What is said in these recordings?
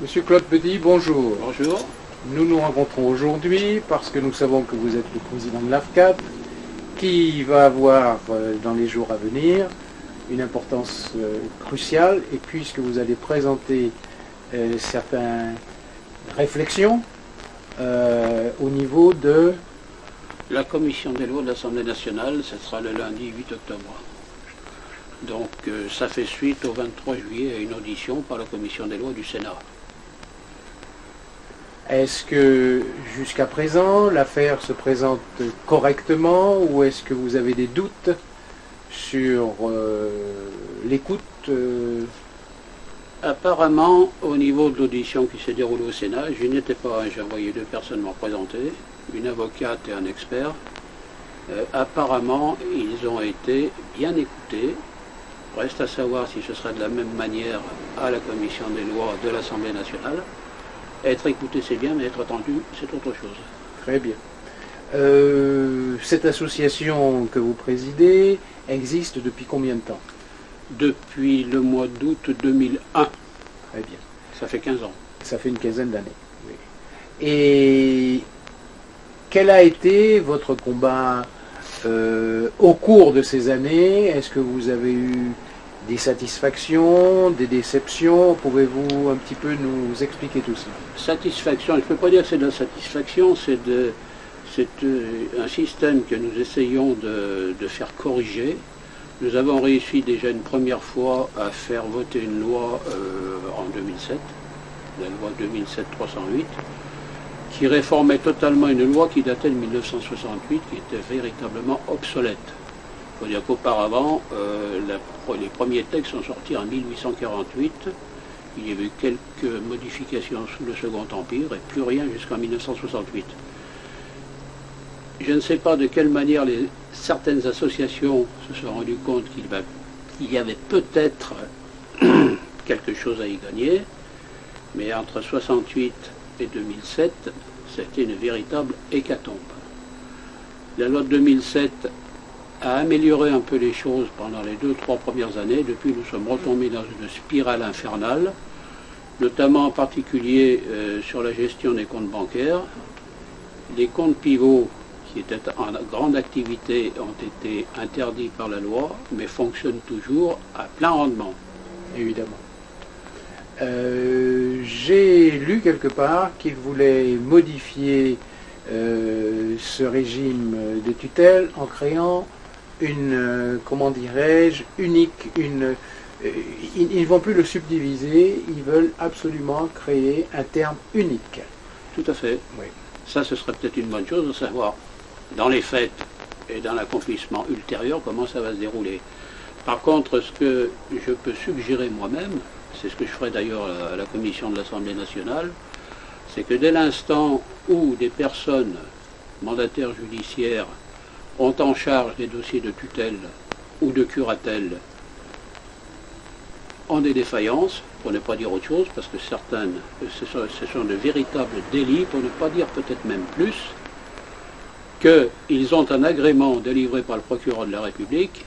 Monsieur Claude Petit, bonjour. Bonjour. Nous nous rencontrons aujourd'hui parce que nous savons que vous êtes le président de l'AFCAP, qui va avoir dans les jours à venir une importance cruciale, et puisque vous allez présenter certaines réflexions au niveau de... La commission des lois de l'Assemblée nationale, ce sera le lundi 8 octobre. Donc ça fait suite au 23 juillet à une audition par la commission des lois du Sénat. Est-ce que jusqu'à présent l'affaire se présente correctement, ou est-ce que vous avez des doutes sur l'écoute Apparemment, au niveau de l'audition qui s'est déroulée au Sénat, je n'étais pas, j'ai envoyé 2 personnes me représenter, une avocate et un expert. Apparemment, ils ont été bien écoutés. Reste à savoir si ce sera de la même manière à la commission des lois de l'Assemblée nationale. Être écouté, c'est bien, mais être entendu, c'est autre chose. Très bien. Cette association que vous présidez existe depuis combien de temps? Depuis le mois d'août 2001. Très bien. Ça fait 15 ans. Ça fait une quinzaine d'années. Oui. Et quel a été votre combat au cours de ces années? Est-ce que vous avez eu des satisfactions, des déceptions? Pouvez-vous un petit peu nous expliquer tout ça? Satisfaction, je ne peux pas dire que c'est de la satisfaction, c'est un système que nous essayons de faire corriger. Nous avons réussi déjà une première fois à faire voter une loi en 2007, la loi 2007-308, qui réformait totalement une loi qui datait de 1968, qui était véritablement obsolète. Il faut dire qu'auparavant, les premiers textes sont sortis en 1848, il y avait eu quelques modifications sous le Second Empire et plus rien jusqu'en 1968. Je ne sais pas de quelle manière certaines associations se sont rendues compte qu'il y avait peut-être quelque chose à y gagner, mais entre 1968 et 2007, c'était une véritable hécatombe. La loi de 2007 a amélioré un peu les choses pendant les 2-3 premières années. Depuis, nous sommes retombés dans une spirale infernale, notamment en particulier sur la gestion des comptes bancaires. Les comptes pivots qui étaient en grande activité ont été interdits par la loi, mais fonctionnent toujours à plein rendement. Évidemment. J'ai lu quelque part qu'il voulait modifier ce régime de tutelle en créant une, comment dirais-je, unique, ils ne vont plus le subdiviser, ils veulent absolument créer un terme unique. Tout à fait. Oui. Ça, ce serait peut-être une bonne chose de savoir, dans les faits et dans l'accomplissement ultérieur, comment ça va se dérouler. Par contre, ce que je peux suggérer moi-même, c'est ce que je ferai d'ailleurs à la commission de l'Assemblée nationale, c'est que dès l'instant où des personnes mandataires judiciaires ont en charge des dossiers de tutelle ou de curatelle, ont des défaillances, pour ne pas dire autre chose, parce que certaines, ce sont de véritables délits, pour ne pas dire peut-être même plus, qu'ils ont un agrément délivré par le procureur de la République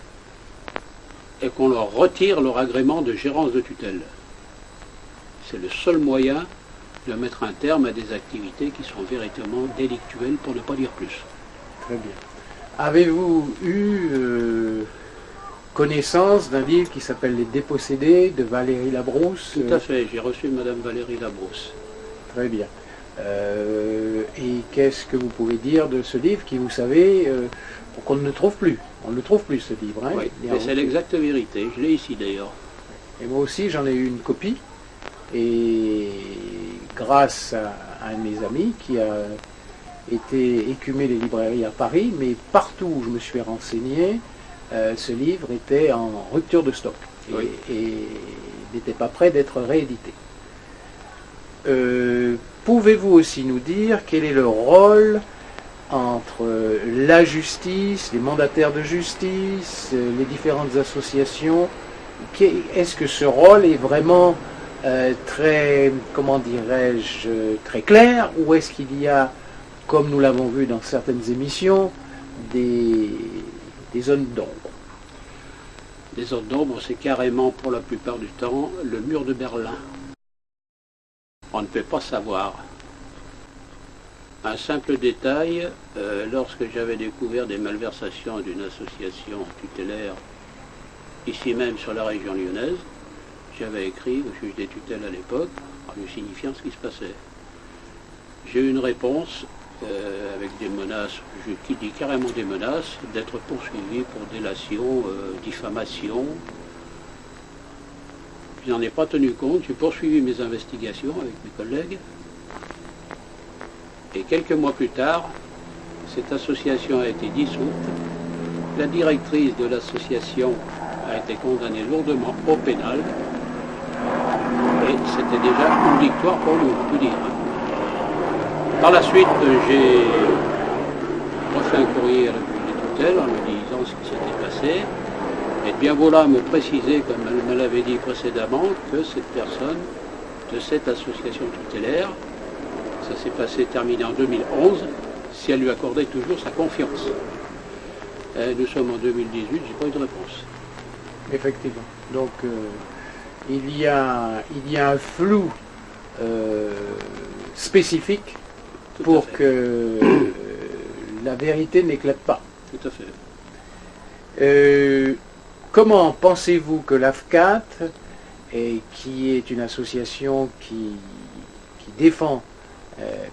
et qu'on leur retire leur agrément de gérance de tutelle. C'est le seul moyen de mettre un terme à des activités qui sont véritablement délictuelles, pour ne pas dire plus. Très bien. Avez-vous eu connaissance d'un livre qui s'appelle Les Dépossédés de Valérie Labrousse? Tout à fait, j'ai reçu Madame Valérie Labrousse. Très bien. Et qu'est-ce que vous pouvez dire de ce livre qui, vous savez, qu'on ne trouve plus? On ne le trouve plus, ce livre. Hein? Oui, mais c'est l'exacte vérité. Je l'ai ici d'ailleurs. Et moi aussi, j'en ai eu une copie. Et grâce à un de mes amis qui a été écumer les librairies à Paris, mais partout où je me suis renseigné, ce livre était en rupture de stock et n'était pas prêt d'être réédité. Pouvez-vous aussi nous dire quel est le rôle entre la justice, les mandataires de justice, les différentes associations? Est-ce que ce rôle est vraiment très, comment dirais-je, très clair, ou est-ce qu'il y a, comme nous l'avons vu dans certaines émissions, des zones d'ombre? Les zones d'ombre, c'est carrément pour la plupart du temps le mur de Berlin. on ne peut pas savoir. Un simple détail, lorsque j'avais découvert des malversations d'une association tutélaire, ici même sur la région lyonnaise, j'avais écrit au juge des tutelles à l'époque, en lui signifiant ce qui se passait. J'ai eu une réponse avec des menaces, qui dit carrément des menaces, d'être poursuivi pour délation, diffamation. Je n'en ai pas tenu compte, j'ai poursuivi mes investigations avec mes collègues. Et quelques mois plus tard, cette association a été dissoute. La directrice de l'association a été condamnée lourdement au pénal. Et c'était déjà une victoire pour nous, on peut dire. Par la suite, j'ai refait un courrier à la juge des tutelles en lui disant ce qui s'était passé. Et bien voilà me préciser, comme elle me l'avait dit précédemment, que cette personne de cette association tutélaire, ça s'est passé, terminé en 2011, si elle lui accordait toujours sa confiance. Nous sommes en 2018, j'ai pas eu de réponse. Effectivement. Donc il y a un flou spécifique Tout pour à fait. que la vérité n'éclate pas. Tout à fait. Comment pensez-vous que l'AFCAT, qui est une association qui défend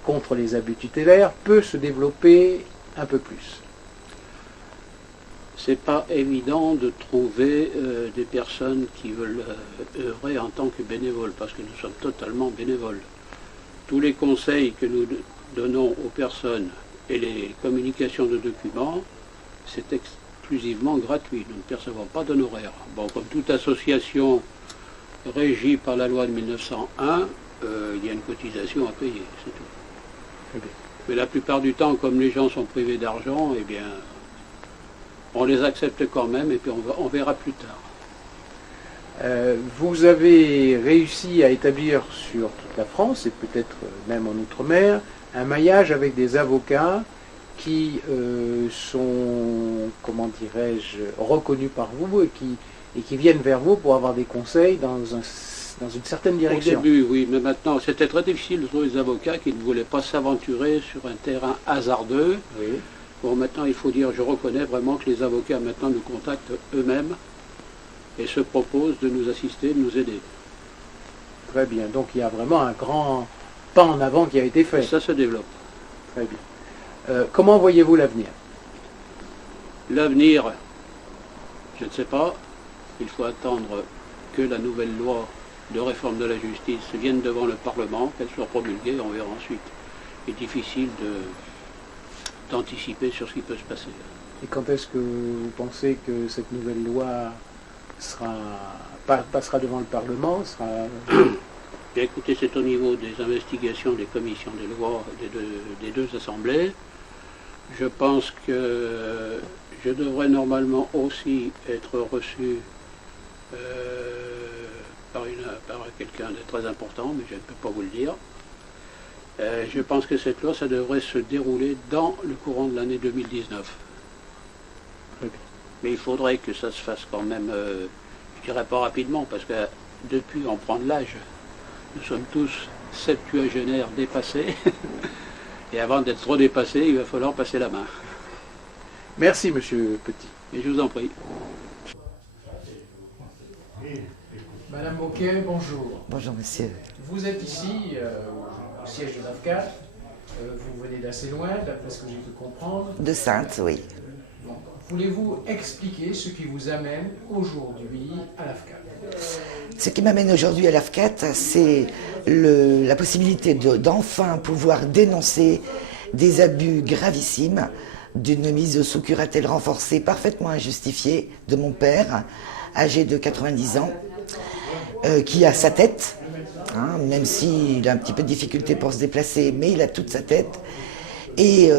contre les abus tutélaires, peut se développer un peu plus? C'est pas évident de trouver des personnes qui veulent œuvrer en tant que bénévoles, parce que nous sommes totalement bénévoles. Tous les conseils que nous donnons aux personnes et les communications de documents, c'est exclusivement gratuit. Nous ne percevons pas d'honoraires. Bon, comme toute association régie par la loi de 1901, il y a une cotisation à payer, c'est tout. Très bien. Mais la plupart du temps, comme les gens sont privés d'argent, eh bien, on les accepte quand même et puis on verra plus tard. Vous avez réussi à établir sur toute la France et peut-être même en Outre-mer un maillage avec des avocats qui sont, comment dirais-je, reconnus par vous et qui viennent vers vous pour avoir des conseils dans une certaine direction. Au début, oui, mais maintenant, c'était très difficile de trouver des avocats qui ne voulaient pas s'aventurer sur un terrain hasardeux. Oui. Bon, maintenant, il faut dire, je reconnais vraiment que les avocats maintenant nous contactent eux-mêmes et se proposent de nous assister, de nous aider. Très bien. Donc il y a vraiment un grand pas en avant qui a été fait. Ça se développe. Très bien. Comment voyez-vous l'avenir? L'avenir, je ne sais pas. Il faut attendre que la nouvelle loi de réforme de la justice vienne devant le Parlement, qu'elle soit promulguée, on verra ensuite. Il est difficile d'anticiper sur ce qui peut se passer. Et quand est-ce que vous pensez que cette nouvelle loi passera devant le Parlement, Bien, écoutez, c'est au niveau des investigations des commissions des lois des deux assemblées. Je pense que je devrais normalement aussi être reçu par quelqu'un de très important, mais je ne peux pas vous le dire. Je pense que cette loi, ça devrait se dérouler dans le courant de l'année 2019. Mais il faudrait que ça se fasse quand même, je dirais pas rapidement, parce que depuis on prend de l'âge. Nous sommes tous septuagénaires dépassés. Et avant d'être trop dépassés, il va falloir passer la main. Merci, monsieur Petit. Et je vous en prie. Madame Moquet, bonjour. Bonjour monsieur. Vous êtes ici, au siège de l'AFCAT. Vous venez d'assez loin, d'après ce que j'ai pu comprendre. De Sainte, oui. Donc, voulez-vous expliquer ce qui vous amène aujourd'hui à l'AFCAT? Ce qui m'amène aujourd'hui à l'AFCAT, c'est la possibilité d'enfin pouvoir dénoncer des abus gravissimes d'une mise sous curatelle renforcée parfaitement injustifiée de mon père, âgé de 90 ans, qui a sa tête, hein, même s'il a un petit peu de difficulté pour se déplacer, mais il a toute sa tête. Et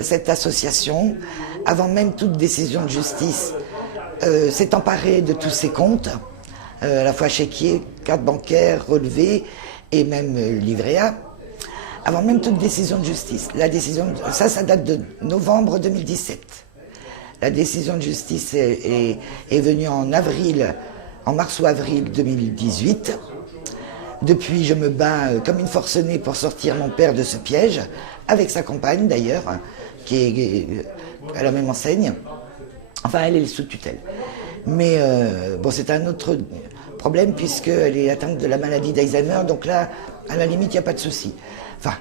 cette association, avant même toute décision de justice, s'est emparée de tous ses comptes, à la fois chéquier, carte bancaire, relevé et même livret A, avant même toute décision de justice. La décision, ça date de novembre 2017. La décision de justice est venue en mars ou avril 2018. Depuis, je me bats comme une forcenée pour sortir mon père de ce piège, avec sa compagne d'ailleurs, qui est à la même enseigne. Enfin, elle est sous tutelle. Mais bon, c'est un autre problème puisqu'elle est atteinte de la maladie d'Alzheimer, donc là, à la limite, il n'y a pas de souci. Enfin,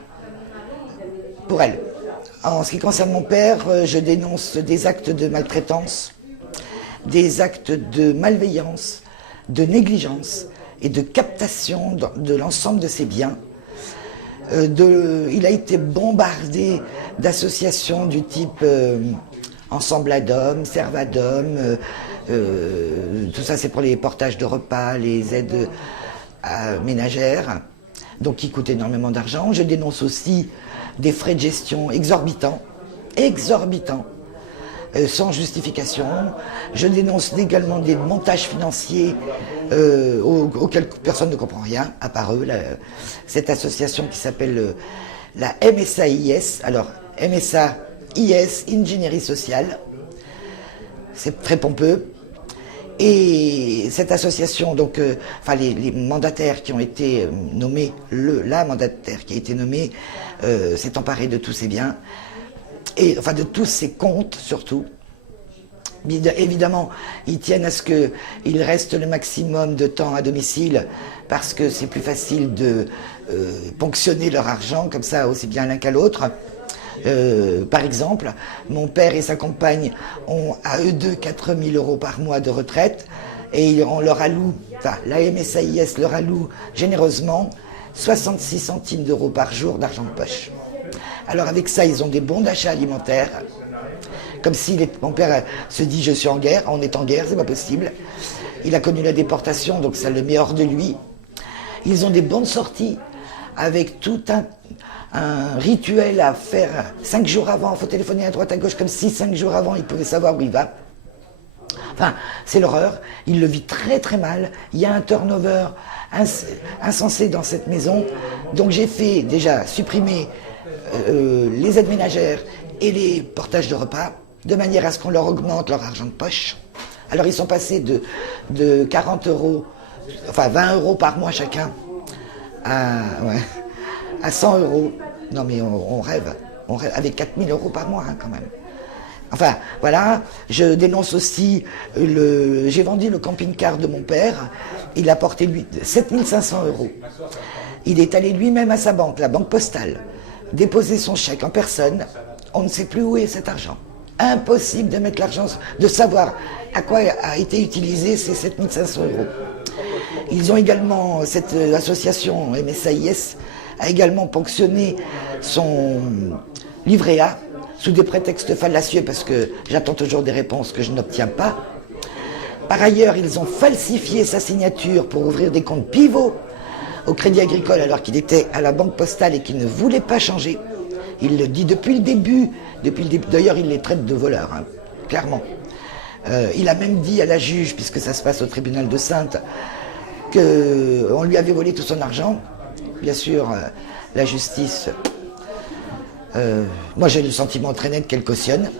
pour elle. En ce qui concerne mon père, je dénonce des actes de maltraitance, des actes de malveillance, de négligence et de captation de l'ensemble de ses biens. Il a été bombardé d'associations du type Ensemble à d'hommes, Servadom, tout ça c'est pour les portages de repas, les aides ménagères, donc qui coûtent énormément d'argent. Je dénonce aussi des frais de gestion exorbitants, sans justification. Je dénonce également des montages financiers auxquels personne ne comprend rien, à part eux. Cette association qui s'appelle la MSAIS, alors MSAIS, Ingénierie Sociale, c'est très pompeux. Et cette association, donc, enfin les mandataires qui ont été nommés, la mandataire qui a été nommée, s'est emparée de tous ses biens, et enfin de tous ses comptes surtout. Évidemment, ils tiennent à ce qu'il reste le maximum de temps à domicile, parce que c'est plus facile de ponctionner leur argent, comme ça, aussi bien l'un qu'à l'autre. Par exemple, mon père et sa compagne ont à eux deux 4 000 € par mois de retraite et on leur alloue, enfin la MSAIS leur alloue généreusement 66 centimes d'euros par jour d'argent de poche. Alors avec ça, ils ont des bons d'achat alimentaires, comme si mon père se dit je suis en guerre, on est en guerre, c'est pas possible. Il a connu la déportation, donc ça le met hors de lui. Ils ont des bonnes sorties avec tout un rituel à faire 5 jours avant, il faut téléphoner à droite à gauche, comme si 5 jours avant, il pouvait savoir où il va. Enfin, c'est l'horreur, il le vit très très mal, il y a un turnover insensé dans cette maison, donc j'ai fait déjà supprimer les aides ménagères et les portages de repas, de manière à ce qu'on leur augmente leur argent de poche. Alors ils sont passés de 40 €, enfin 20 € par mois chacun, à 100 €. Non mais on rêve avec 4 000 € par mois hein, quand même. Enfin voilà, je dénonce aussi, j'ai vendu le camping-car de mon père, il a porté lui 7 500 €. Il est allé lui-même à sa banque, la banque postale, déposer son chèque en personne, on ne sait plus où est cet argent. Impossible de mettre l'argent, de savoir à quoi a été utilisé ces 7 500 €. Ils ont également, cette association MSAIS a également ponctionné son livret A sous des prétextes fallacieux parce que j'attends toujours des réponses que je n'obtiens pas. Par ailleurs, ils ont falsifié sa signature pour ouvrir des comptes pivots au Crédit Agricole alors qu'il était à la Banque Postale et qu'il ne voulait pas changer. Il le dit depuis le début. D'ailleurs, il les traite de voleurs, hein, clairement. Il a même dit à la juge, puisque ça se passe au tribunal de Saintes, qu'on lui avait volé tout son argent. Bien sûr, la justice, moi j'ai le sentiment très net qu'elle cautionne,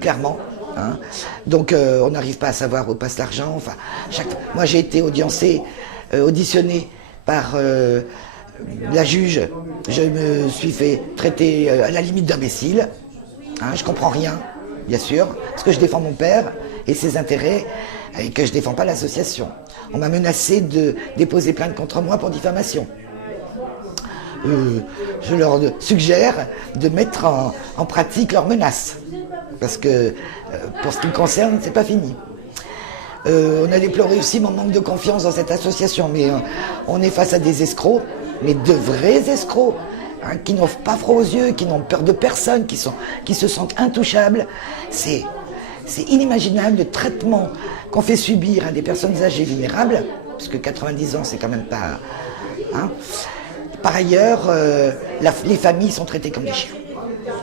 clairement. Hein. Donc on n'arrive pas à savoir où passe l'argent. Enfin, moi j'ai été auditionné par la juge. Je me suis fait traiter à la limite d'imbécile. Hein, je comprends rien, bien sûr, parce que je défends mon père et ses intérêts et que je défends pas l'association. On m'a menacé de déposer plainte contre moi pour diffamation. Je leur suggère de mettre en pratique leurs menaces. Parce que, pour ce qui me concerne, c'est pas fini. On a déploré aussi mon manque de confiance dans cette association. Mais on est face à des escrocs, mais de vrais escrocs, hein, qui n'ont pas froid aux yeux, qui n'ont peur de personne, qui se sentent intouchables. C'est inimaginable le traitement qu'on fait subir à des personnes âgées vulnérables, parce que 90 ans, c'est quand même pas... Hein. Par ailleurs, les familles sont traitées comme des chiens.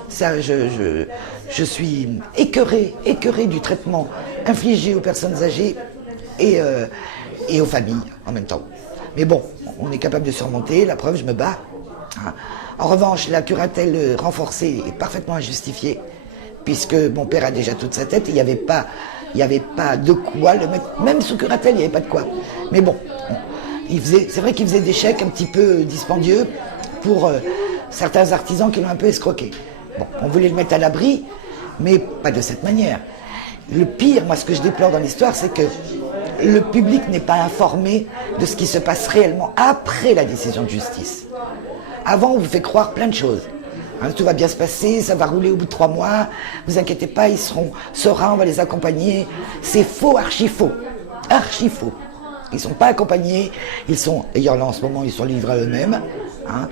Ça, je suis écœuré du traitement infligé aux personnes âgées et aux familles en même temps. Mais bon, on est capable de surmonter, la preuve, je me bats. Hein. En revanche, la curatelle renforcée est parfaitement injustifiée, puisque mon père a déjà toute sa tête, il n'y avait pas de quoi le mettre, même sous curatelle, il n'y avait pas de quoi. Mais bon, c'est vrai qu'il faisait des chèques un petit peu dispendieux pour certains artisans qui l'ont un peu escroqué. Bon, on voulait le mettre à l'abri, mais pas de cette manière. Le pire, moi, ce que je déplore dans l'histoire, c'est que le public n'est pas informé de ce qui se passe réellement après la décision de justice. Avant, on vous fait croire plein de choses. Hein, tout va bien se passer, ça va rouler au bout de 3 mois, vous inquiétez pas, ils seront sereins, on va les accompagner. C'est faux, archi faux. Archi faux. Ils ne sont pas accompagnés, ils sont, d'ailleurs là en ce moment, ils sont livrés à eux-mêmes. Hein.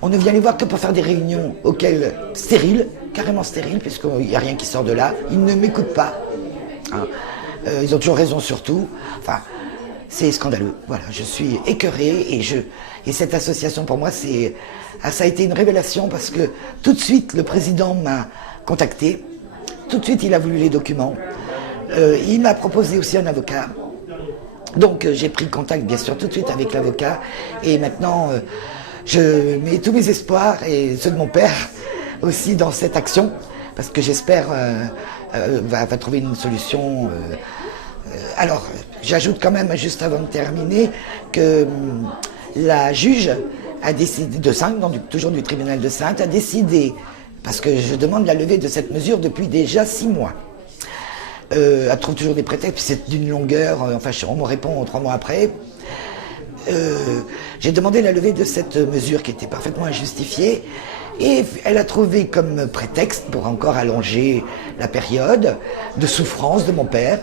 On ne vient les voir que pour faire des réunions auxquelles stériles, carrément stériles, puisqu'il n'y a rien qui sort de là. Ils ne m'écoutent pas. Hein. Ils ont toujours raison sur tout. Enfin, c'est scandaleux. Voilà, je suis écœuré et cette association pour moi, ça a été une révélation parce que tout de suite le président m'a contacté. Tout de suite, il a voulu les documents. Il m'a proposé aussi un avocat. Donc j'ai pris contact bien sûr tout de suite avec l'avocat et maintenant je mets tous mes espoirs et ceux de mon père aussi dans cette action parce que j'espère va trouver une solution. Alors j'ajoute quand même juste avant de terminer que la juge a décidé de Saintes, toujours du tribunal de Saintes, a décidé, parce que je demande la levée de cette mesure depuis déjà 6 mois. Elle trouve toujours des prétextes, puis c'est d'une longueur, enfin on me répond 3 mois après. J'ai demandé la levée de cette mesure qui était parfaitement injustifiée et elle a trouvé comme prétexte pour encore allonger la période de souffrance de mon père,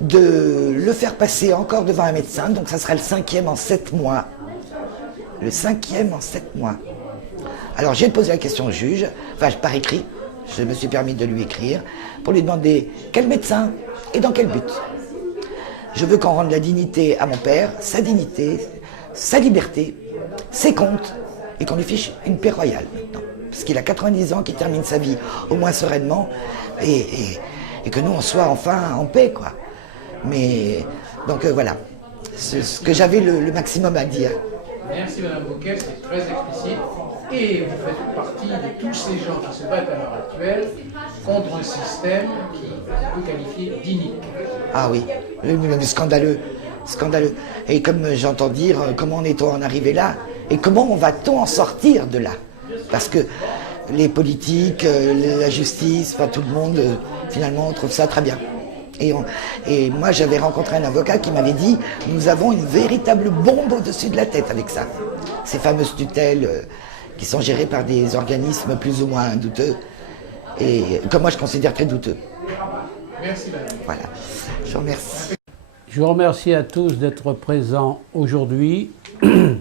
de le faire passer encore devant un médecin, donc ça sera le 5e en 7 mois. Le 5e en 7 mois. Alors j'ai posé la question au juge, enfin par écrit, je me suis permis de lui écrire, pour lui demander quel médecin et dans quel but. Je veux qu'on rende la dignité à mon père, sa dignité, sa liberté, ses comptes, et qu'on lui fiche une paix royale maintenant. Parce qu'il a 90 ans, qu'il termine sa vie au moins sereinement, et que nous on soit enfin en paix, quoi. Mais, donc voilà, c'est ce que j'avais le maximum à dire. Merci Madame Bouquet, c'est très explicite. Et vous faites partie de tous ces gens qui se battent à l'heure actuelle contre un système qui peut qualifier d'inique. Ah oui, scandaleux, scandaleux. Et comme j'entends dire, comment en est-on en arrivé là? Et comment va-t-on en sortir de là? Parce que les politiques, la justice, enfin tout le monde, finalement, trouve ça très bien. Et moi, j'avais rencontré un avocat qui m'avait dit « Nous avons une véritable bombe au-dessus de la tête avec ça. » Ces fameuses tutelles qui sont gérées par des organismes plus ou moins douteux, et que moi je considère très douteux. Merci madame. Voilà, je vous remercie. Je vous remercie à tous d'être présents aujourd'hui. J'ai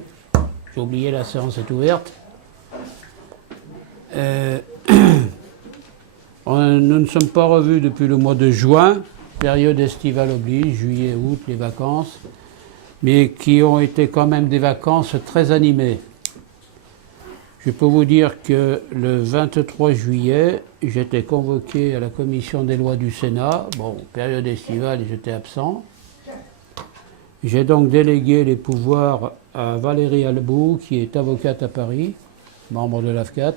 oublié, la séance est ouverte. Nous ne sommes pas revus depuis le mois de juin. Période estivale oblige, juillet, août, les vacances, mais qui ont été quand même des vacances très animées. Je peux vous dire que le 23 juillet, j'étais convoqué à la commission des lois du Sénat. Bon, période estivale, j'étais absent. J'ai donc délégué les pouvoirs à Valérie Albou, qui est avocate à Paris, membre de l'AFCAT,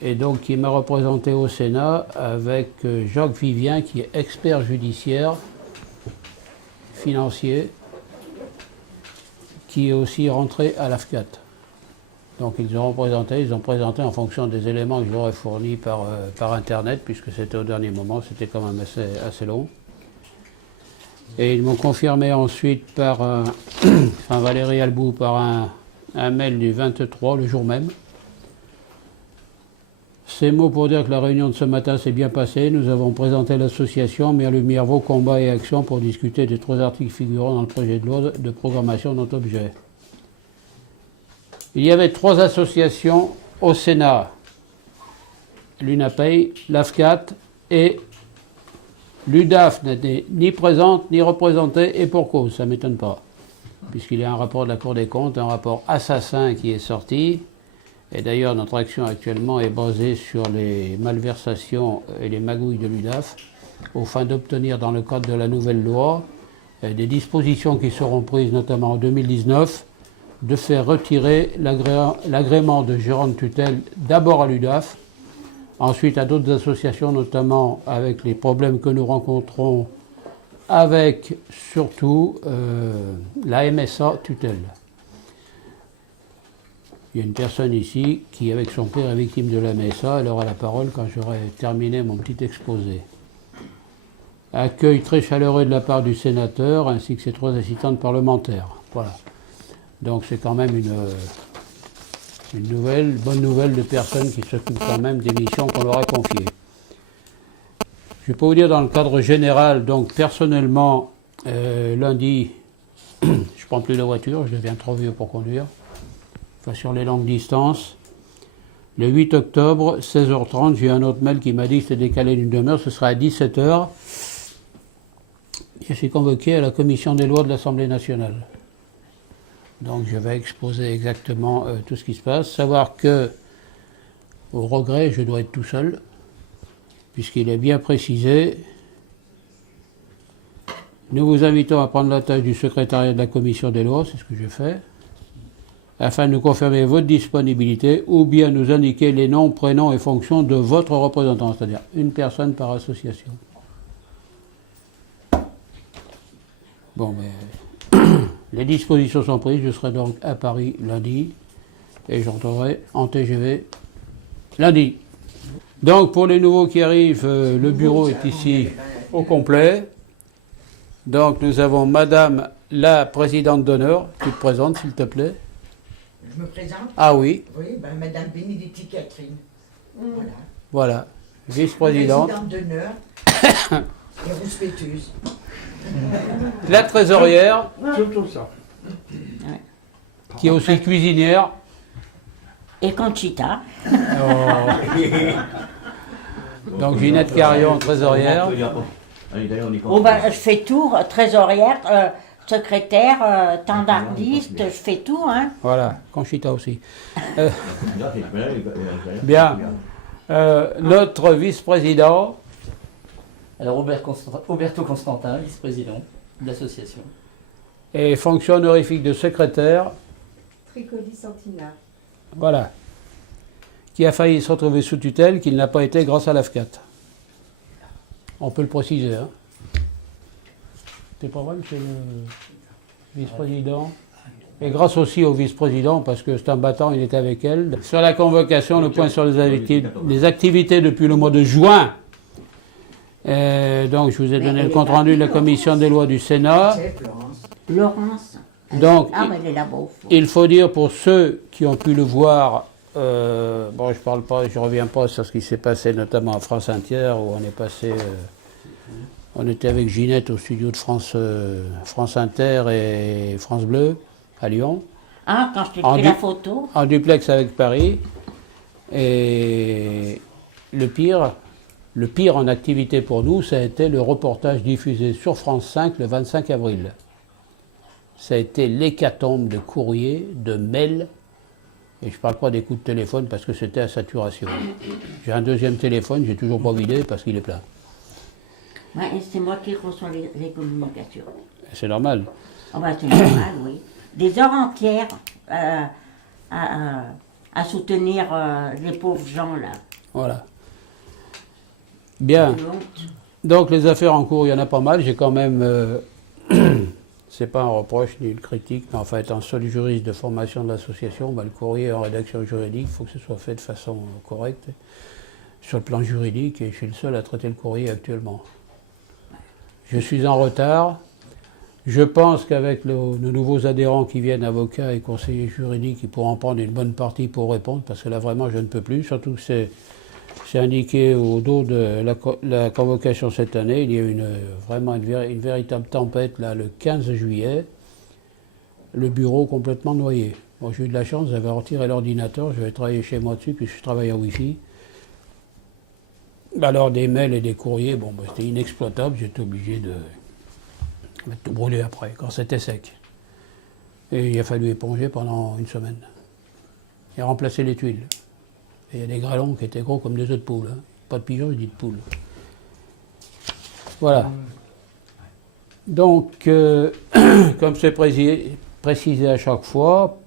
et donc qui m'a représenté au Sénat avec Jacques Vivien, qui est expert judiciaire, financier, qui est aussi rentré à l'AFCAT. Donc ils ont présenté en fonction des éléments que je leur ai fournis par Internet, puisque c'était au dernier moment, c'était quand même assez long. Et ils m'ont confirmé ensuite Valérie Albou, par un mail du 23, le jour même. Ces mots pour dire que la réunion de ce matin s'est bien passée. Nous avons présenté l'association, mis en lumière vos combats et actions pour discuter des 3 articles figurant dans le projet de loi de programmation dont objet. Il y avait 3 associations au Sénat, l'UNAPEI, l'AFCAT et l'UDAF n'était ni présente ni représentée, et pour cause, ça ne m'étonne pas, puisqu'il y a un rapport de la Cour des comptes, un rapport assassin qui est sorti. Et d'ailleurs, notre action actuellement est basée sur les malversations et les magouilles de l'UDAF, aux fins d'obtenir, dans le cadre de la nouvelle loi, des dispositions qui seront prises, notamment en 2019, de faire retirer l'agrément de gérant de tutelle d'abord à l'UDAF, ensuite à d'autres associations, notamment avec les problèmes que nous rencontrons avec surtout la MSA tutelle. Il y a une personne ici qui, avec son père, est victime de la MSA. Elle aura la parole quand j'aurai terminé mon petit exposé. Accueil très chaleureux de la part du sénateur ainsi que ses 3 assistantes parlementaires. Voilà. Donc c'est quand même une bonne nouvelle de personnes qui s'occupent quand même des missions qu'on leur a confiées. Je peux vous dire dans le cadre général, donc personnellement, lundi, je prends plus la voiture, je deviens trop vieux pour conduire. Enfin, sur les longues distances. Le 8 octobre, 16h30, j'ai eu un autre mail qui m'a dit que c'était décalé d'une demi-heure, ce sera à 17h. Je suis convoqué à la commission des lois de l'Assemblée nationale. Donc je vais exposer exactement tout ce qui se passe. Savoir que, au regret, je dois être tout seul, puisqu'il est bien précisé. Nous vous invitons à prendre la tâche du secrétariat de la commission des lois, c'est ce que je fais, afin de nous confirmer votre disponibilité ou bien nous indiquer les noms, prénoms et fonctions de votre représentant, c'est-à-dire une personne par association. Bon, mais les dispositions sont prises, je serai donc à Paris lundi et j'entrerai en TGV lundi. Donc pour les nouveaux qui arrivent, le bureau est ici au complet. Donc nous avons Madame la présidente d'honneur, tu te présentes s'il te plaît. Je me présente? Ah oui. Oui, ben, Madame Bénédicte Catherine. Voilà. Voilà, vice-présidente. Présidente d'honneur et respectueuse. La trésorière, Surtout ça. qui est aussi cuisinière. Et Conchita. Donc Ginette Carion, trésorière. Oh ben, je fais tout, trésorière, secrétaire, standardiste, je fais tout, hein. Voilà, Conchita aussi. Bien. Notre vice-président, Alors Roberto Constantin, vice-président de l'association. et fonction honorifique de secrétaire, Tricoli Santina. voilà, qui a failli se retrouver sous tutelle, qu'il n'a pas été grâce à l'AFCAT. On peut le préciser. Hein. C'est pas vrai, monsieur le vice-président? Et grâce aussi au vice-président, parce que c'est un battant, il était avec elle. Sur la convocation, le point sur les activités depuis le mois de juin. Donc, je vous ai donné le compte-rendu de la commission des lois du Sénat. Laurence. Donc, Ah, mais elle est là-bas au fond. il faut dire pour ceux qui ont pu le voir, bon, je reviens pas sur ce qui s'est passé notamment à France Inter, où on est passé, on était avec Ginette au studio de France Inter et France Bleu à Lyon, Ah, quand je t'ai En pris du- la photo. en duplex avec Paris. Et le pire en activité pour nous, ça a été le reportage diffusé sur France 5 le 25 avril. Ça a été l'hécatombe de courriers, de mails, et je ne parle pas des coups de téléphone parce que c'était à saturation. J'ai un deuxième téléphone, j'ai toujours pas vidé parce qu'il est plein. Ouais, et c'est moi qui reçois les communications. Et c'est normal. Ah bah, c'est normal, oui. Des heures entières à soutenir les pauvres gens, là. Voilà. Bien. Donc, Donc les affaires en cours, il y en a pas mal. J'ai quand même, c'est pas un reproche ni une critique, mais en fait, un seul juriste de formation de l'association, le courrier en rédaction juridique, il faut que ce soit fait de façon correcte. Sur le plan juridique, et je suis le seul à traiter le courrier actuellement. Je suis en retard. Je pense qu'avec nos nouveaux adhérents qui viennent, avocats et conseillers juridiques, ils pourront prendre une bonne partie pour répondre, parce que là vraiment je ne peux plus, surtout que c'est indiqué au dos de la convocation cette année. Il y a eu vraiment une véritable tempête là, le 15 juillet, le bureau complètement noyé. Bon, j'ai eu de la chance, j'avais retiré l'ordinateur, je vais travailler chez moi dessus, puis je travaille en Wi-Fi. Alors des mails et des courriers, bon, c'était inexploitable, j'étais obligé de tout brûler après, quand c'était sec. Et il a fallu éponger pendant une semaine. Et remplacer les tuiles. Et il y a des grêlons qui étaient gros comme des œufs de poule. Hein. Pas de pigeons, je dis de poule. Voilà. Donc, comme c'est précisé à chaque fois,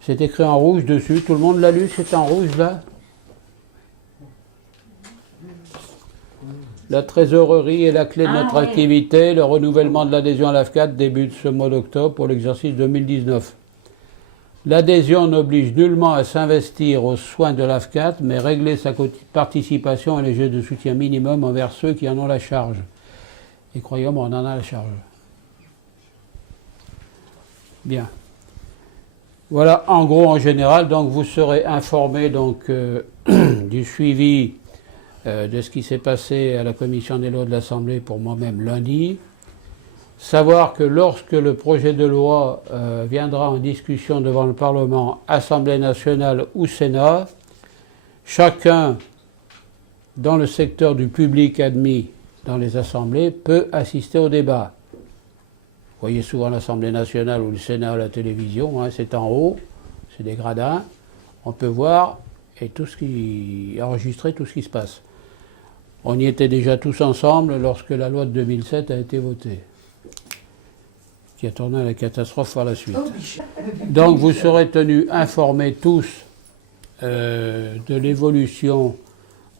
c'est écrit en rouge dessus. Tout le monde l'a lu, c'est en rouge là. La trésorerie est la clé de Ah, notre oui. activité. Le renouvellement de l'adhésion à l'AFCAT débute ce mois d'octobre pour l'exercice 2019. L'adhésion n'oblige nullement à s'investir aux soins de l'AFCAT, mais régler sa participation et les jeux de soutien minimum envers ceux qui en ont la charge. Et croyez-moi, on en a la charge. Bien. Voilà, en gros, en général, donc vous serez informé donc, du suivi de ce qui s'est passé à la commission des lois de l'Assemblée pour moi-même lundi. Savoir que lorsque le projet de loi viendra en discussion devant le Parlement, Assemblée nationale ou Sénat, chacun dans le secteur du public admis dans les assemblées peut assister au débat. Vous voyez souvent l'Assemblée nationale ou le Sénat à la télévision, hein, c'est en haut, c'est des gradins, on peut voir et enregistrer tout ce qui se passe. On y était déjà tous ensemble lorsque la loi de 2007 a été votée, qui a tourné à la catastrophe par la suite. Donc vous serez tenus informés tous de l'évolution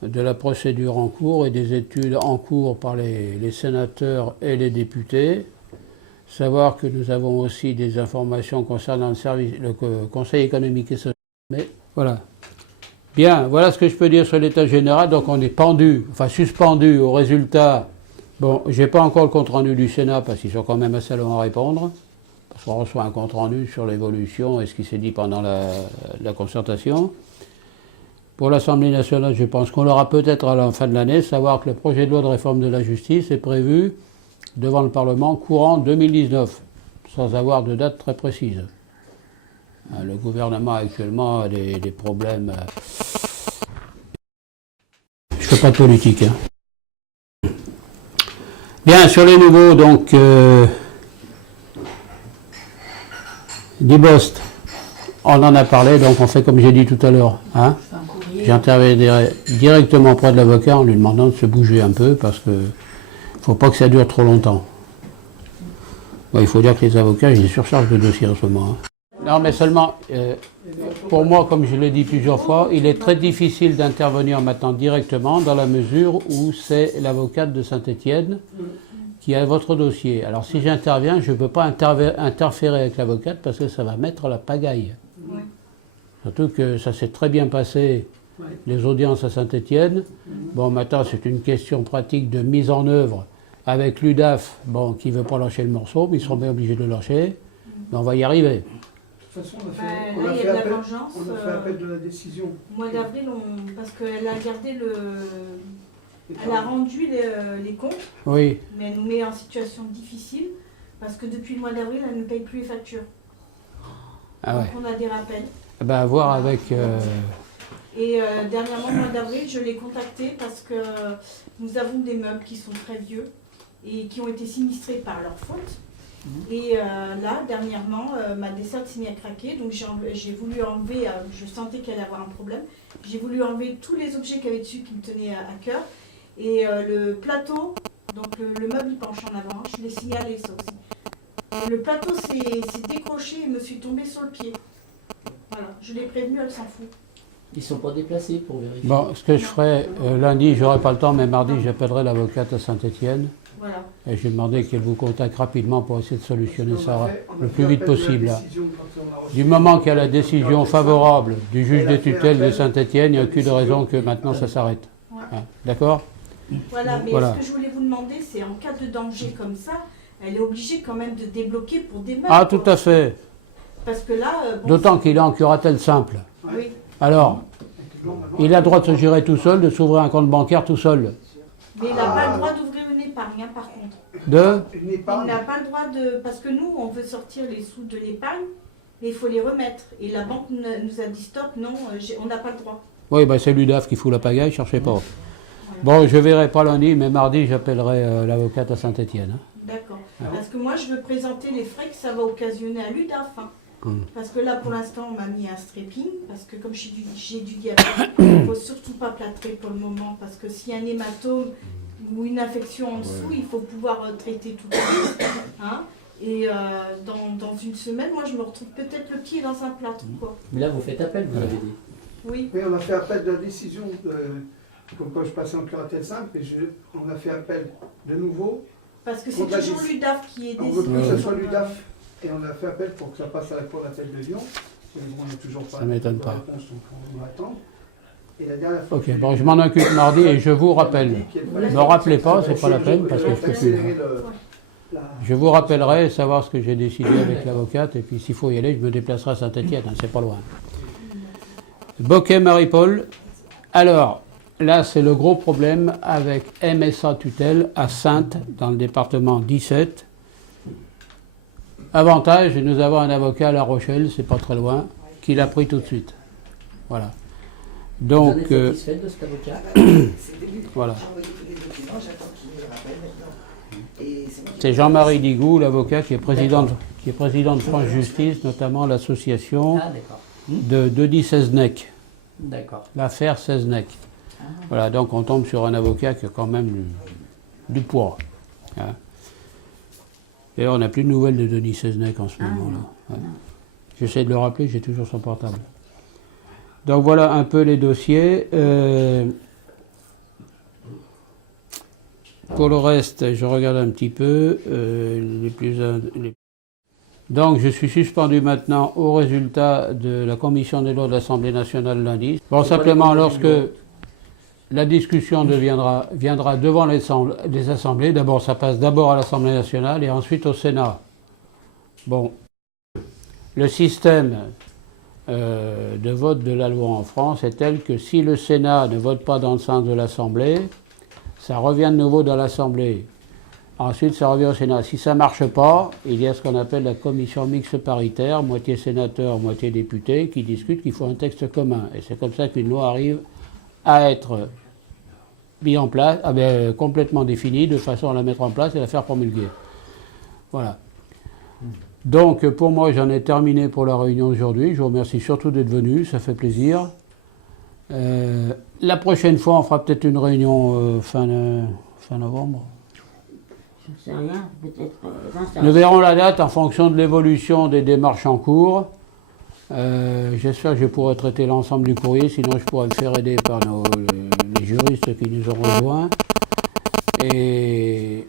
de la procédure en cours et des études en cours par les sénateurs et les députés. Savoir que nous avons aussi des informations concernant le Conseil économique et social. Mais voilà. Bien, voilà ce que je peux dire sur l'état général. Donc on est suspendu au résultat. Bon, j'ai pas encore le compte-rendu du Sénat parce qu'ils sont quand même assez longs à répondre. Parce qu'on reçoit un compte-rendu sur l'évolution et ce qui s'est dit pendant la concertation. Pour l'Assemblée nationale, je pense qu'on l'aura peut-être à la fin de l'année, savoir que le projet de loi de réforme de la justice est prévu devant le Parlement courant 2019, sans avoir de date très précise. Le gouvernement actuellement a des problèmes. Je ne fais pas de politique. Hein. Bien, sur les nouveaux, donc, Dibost, on en a parlé, donc on fait comme j'ai dit tout à l'heure. Hein. J'interviendrai directement auprès de l'avocat en lui demandant de se bouger un peu parce que il ne faut pas que ça dure trop longtemps. Bon, il faut dire que les avocats, ils surchargent de dossiers en ce moment. Hein. Non, mais seulement, pour moi, comme je l'ai dit plusieurs fois, il est très difficile d'intervenir maintenant directement dans la mesure où c'est l'avocate de Saint-Étienne qui a votre dossier. Alors si j'interviens, je ne peux pas interférer avec l'avocate parce que ça va mettre la pagaille. Oui. Surtout que ça s'est très bien passé, les audiences à Saint-Étienne. Bon, maintenant, c'est une question pratique de mise en œuvre avec l'UDAF, bon, qui ne veut pas lâcher le morceau, mais ils seront bien obligés de le lâcher. Mais on va y arriver. De toute façon, on a fait appel de la décision. Au mois d'avril, parce qu'elle a gardé elle a rendu les comptes, oui. Mais elle nous met en situation difficile, parce que depuis le mois d'avril, elle ne paye plus les factures. Ah ouais. Donc on a des rappels. Ben, à voir avec... Et dernièrement, au mois d'avril, je l'ai contactée parce que nous avons des meubles qui sont très vieux et qui ont été sinistrés par leur faute. Et là, dernièrement, ma desserte s'est mise à craquer, donc j'ai voulu enlever, je sentais qu'elle allait avoir un problème, j'ai voulu enlever tous les objets qu'il y avait dessus qui me tenaient à cœur. Et le plateau, donc le meuble il penche en avant, je l'ai signalé ça aussi. Et le plateau s'est décroché et me suis tombée sur le pied. Voilà, je l'ai prévenue, elle s'en fout. Ils ne sont pas déplacés pour vérifier. Bon, ce que je ferai, lundi, j'aurai pas le temps, mais mardi, j'appellerai l'avocate à Saint-Étienne. Voilà. Et je vais demander qu'elle vous contacte rapidement pour essayer de solutionner ça le plus vite possible. Là. Du moment qu'il y a la décision favorable du juge des tutelles de Saint-Étienne, il n'y a aucune raison que maintenant ça s'arrête. Ouais. Hein, d'accord ? Voilà, mais voilà. ce que je voulais vous demander, c'est en cas de danger comme ça, elle est obligée quand même de débloquer pour des meubles. Ah, tout à fait. Parce que là... bon, d'autant qu'il est en curatelle simple. Oui. Alors, il a le droit de se gérer tout seul, de s'ouvrir un compte bancaire tout seul. Mais il n'a pas le droit d'ouvrir une épargne, hein, par contre. Une Il épargne. n'a pas le droit de... Parce que nous, on veut sortir les sous de l'épargne, mais il faut les remettre. Et la banque nous a dit stop, non, on n'a pas le droit. Oui, ben c'est l'UDAF qui fout la pagaille, cherchez pas. Bon, je ne verrai pas lundi, mais mardi, j'appellerai l'avocate à Saint-Étienne. Hein. D'accord. Parce que moi, je veux présenter les frais que ça va occasionner à l'UDAF. Hein. Parce que là, pour l'instant, on m'a mis un strapping, parce que comme j'ai du diabète, il ne faut surtout pas plâtrer pour le moment, parce que s'il y a un hématome ou une infection en dessous, il faut pouvoir traiter tout de suite. Hein. Et dans une semaine, moi, je me retrouve peut-être le pied dans un plâtre. Quoi. Mais là, vous faites appel, vous l'avez dit. Oui. Oui, on a fait appel de la décision comme quoi je passais en curatelle simple, et on a fait appel de nouveau. Parce que c'est toujours l'UDAF qui est décidé. On veut que ce soit l'UDAF, et on a fait appel pour que ça passe à la cour d'appel de Lyon. On n'a toujours pas de réponse, donc on va attendre. Et la dernière fois, ok, bon, je m'en occupe mardi et je vous rappelle. Ne me rappelez pas, c'est pas la peine, parce que je peux plus. Je vous rappellerai, savoir ce que j'ai décidé avec l'avocate, et puis s'il faut y aller, je me déplacerai à Saint-Étienne, hein, c'est pas loin. Bocquet Marie-Paul. Alors, là, c'est le gros problème avec MSA Tutelle à Saintes, dans le département 17. Avantage, nous avons un avocat à La Rochelle, c'est pas très loin, qui l'a pris tout de suite. Voilà. Donc, vous êtes satisfait de cet avocat? Voilà. C'est Jean-Marie Digou, l'avocat qui est président de France Justice, notamment l'association de Denis Seznec. D'accord. L'affaire Seznec. Voilà, donc on tombe sur un avocat qui a quand même du poids. Hein. D'ailleurs, on n'a plus de nouvelles de Denis Seznec en ce moment-là. Ouais. J'essaie de le rappeler, j'ai toujours son portable. Donc voilà un peu les dossiers. Pour le reste, je regarde un petit peu. Donc je suis suspendu maintenant au résultat de la commission des lois de l'Assemblée nationale lundi. Bon, simplement lorsque la discussion viendra devant les assemblées, d'abord ça passe d'abord à l'Assemblée nationale et ensuite au Sénat. Bon, le système de vote de la loi en France est tel que si le Sénat ne vote pas dans le sens de l'Assemblée, ça revient de nouveau dans l'Assemblée. Ensuite, ça revient au Sénat. Si ça ne marche pas, il y a ce qu'on appelle la commission mixte paritaire, moitié sénateur, moitié député, qui discute qu'il faut un texte commun. Et c'est comme ça qu'une loi arrive à être mise en place, complètement définie, de façon à la mettre en place et la faire promulguer. Voilà. Donc, pour moi, j'en ai terminé pour la réunion d'aujourd'hui. Je vous remercie surtout d'être venus, ça fait plaisir. La prochaine fois, on fera peut-être une réunion fin novembre. Je sais rien, peut-être. Nous verrons la date en fonction de l'évolution des démarches en cours. J'espère que je pourrai traiter l'ensemble du courrier, sinon je pourrai me faire aider par les juristes qui nous ont rejoints. Et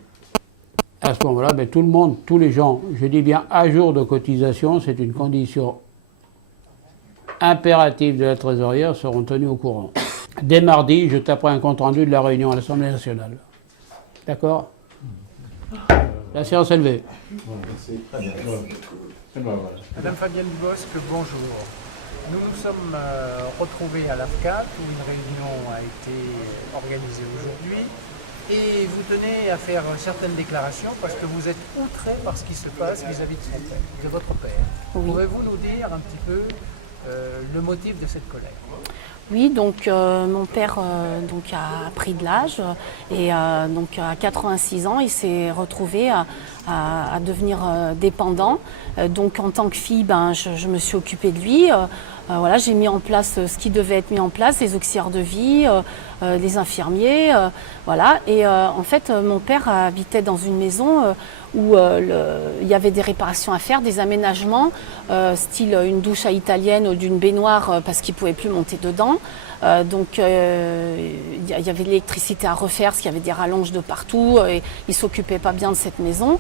à ce moment-là, tout le monde, tous les gens, je dis bien à jour de cotisation, c'est une condition impérative de la trésorière, seront tenus au courant. Dès mardi, je taperai un compte-rendu de la réunion à l'Assemblée nationale. D'accord ? La séance est levée. Madame Fabienne Dubosc, bonjour. Nous nous sommes retrouvés à l'AFCAT où une réunion a été organisée aujourd'hui et vous tenez à faire certaines déclarations parce que vous êtes outré par ce qui se passe vis-à-vis de votre père. Oui. Pourrez-vous nous dire un petit peu le motif de cette colère ? Oui, donc mon père a pris de l'âge et donc à 86 ans, il s'est retrouvé à devenir dépendant. Donc en tant que fille, je me suis occupée de lui. Voilà, j'ai mis en place ce qui devait être mis en place, les auxiliaires de vie, les infirmiers, voilà. Et en fait, mon père habitait dans une maison où il y avait des réparations à faire, des aménagements, style une douche à italienne ou d'une baignoire parce qu'il ne pouvait plus monter dedans. Donc il y avait de l'électricité à refaire parce qu'il y avait des rallonges de partout et il ne s'occupait pas bien de cette maison.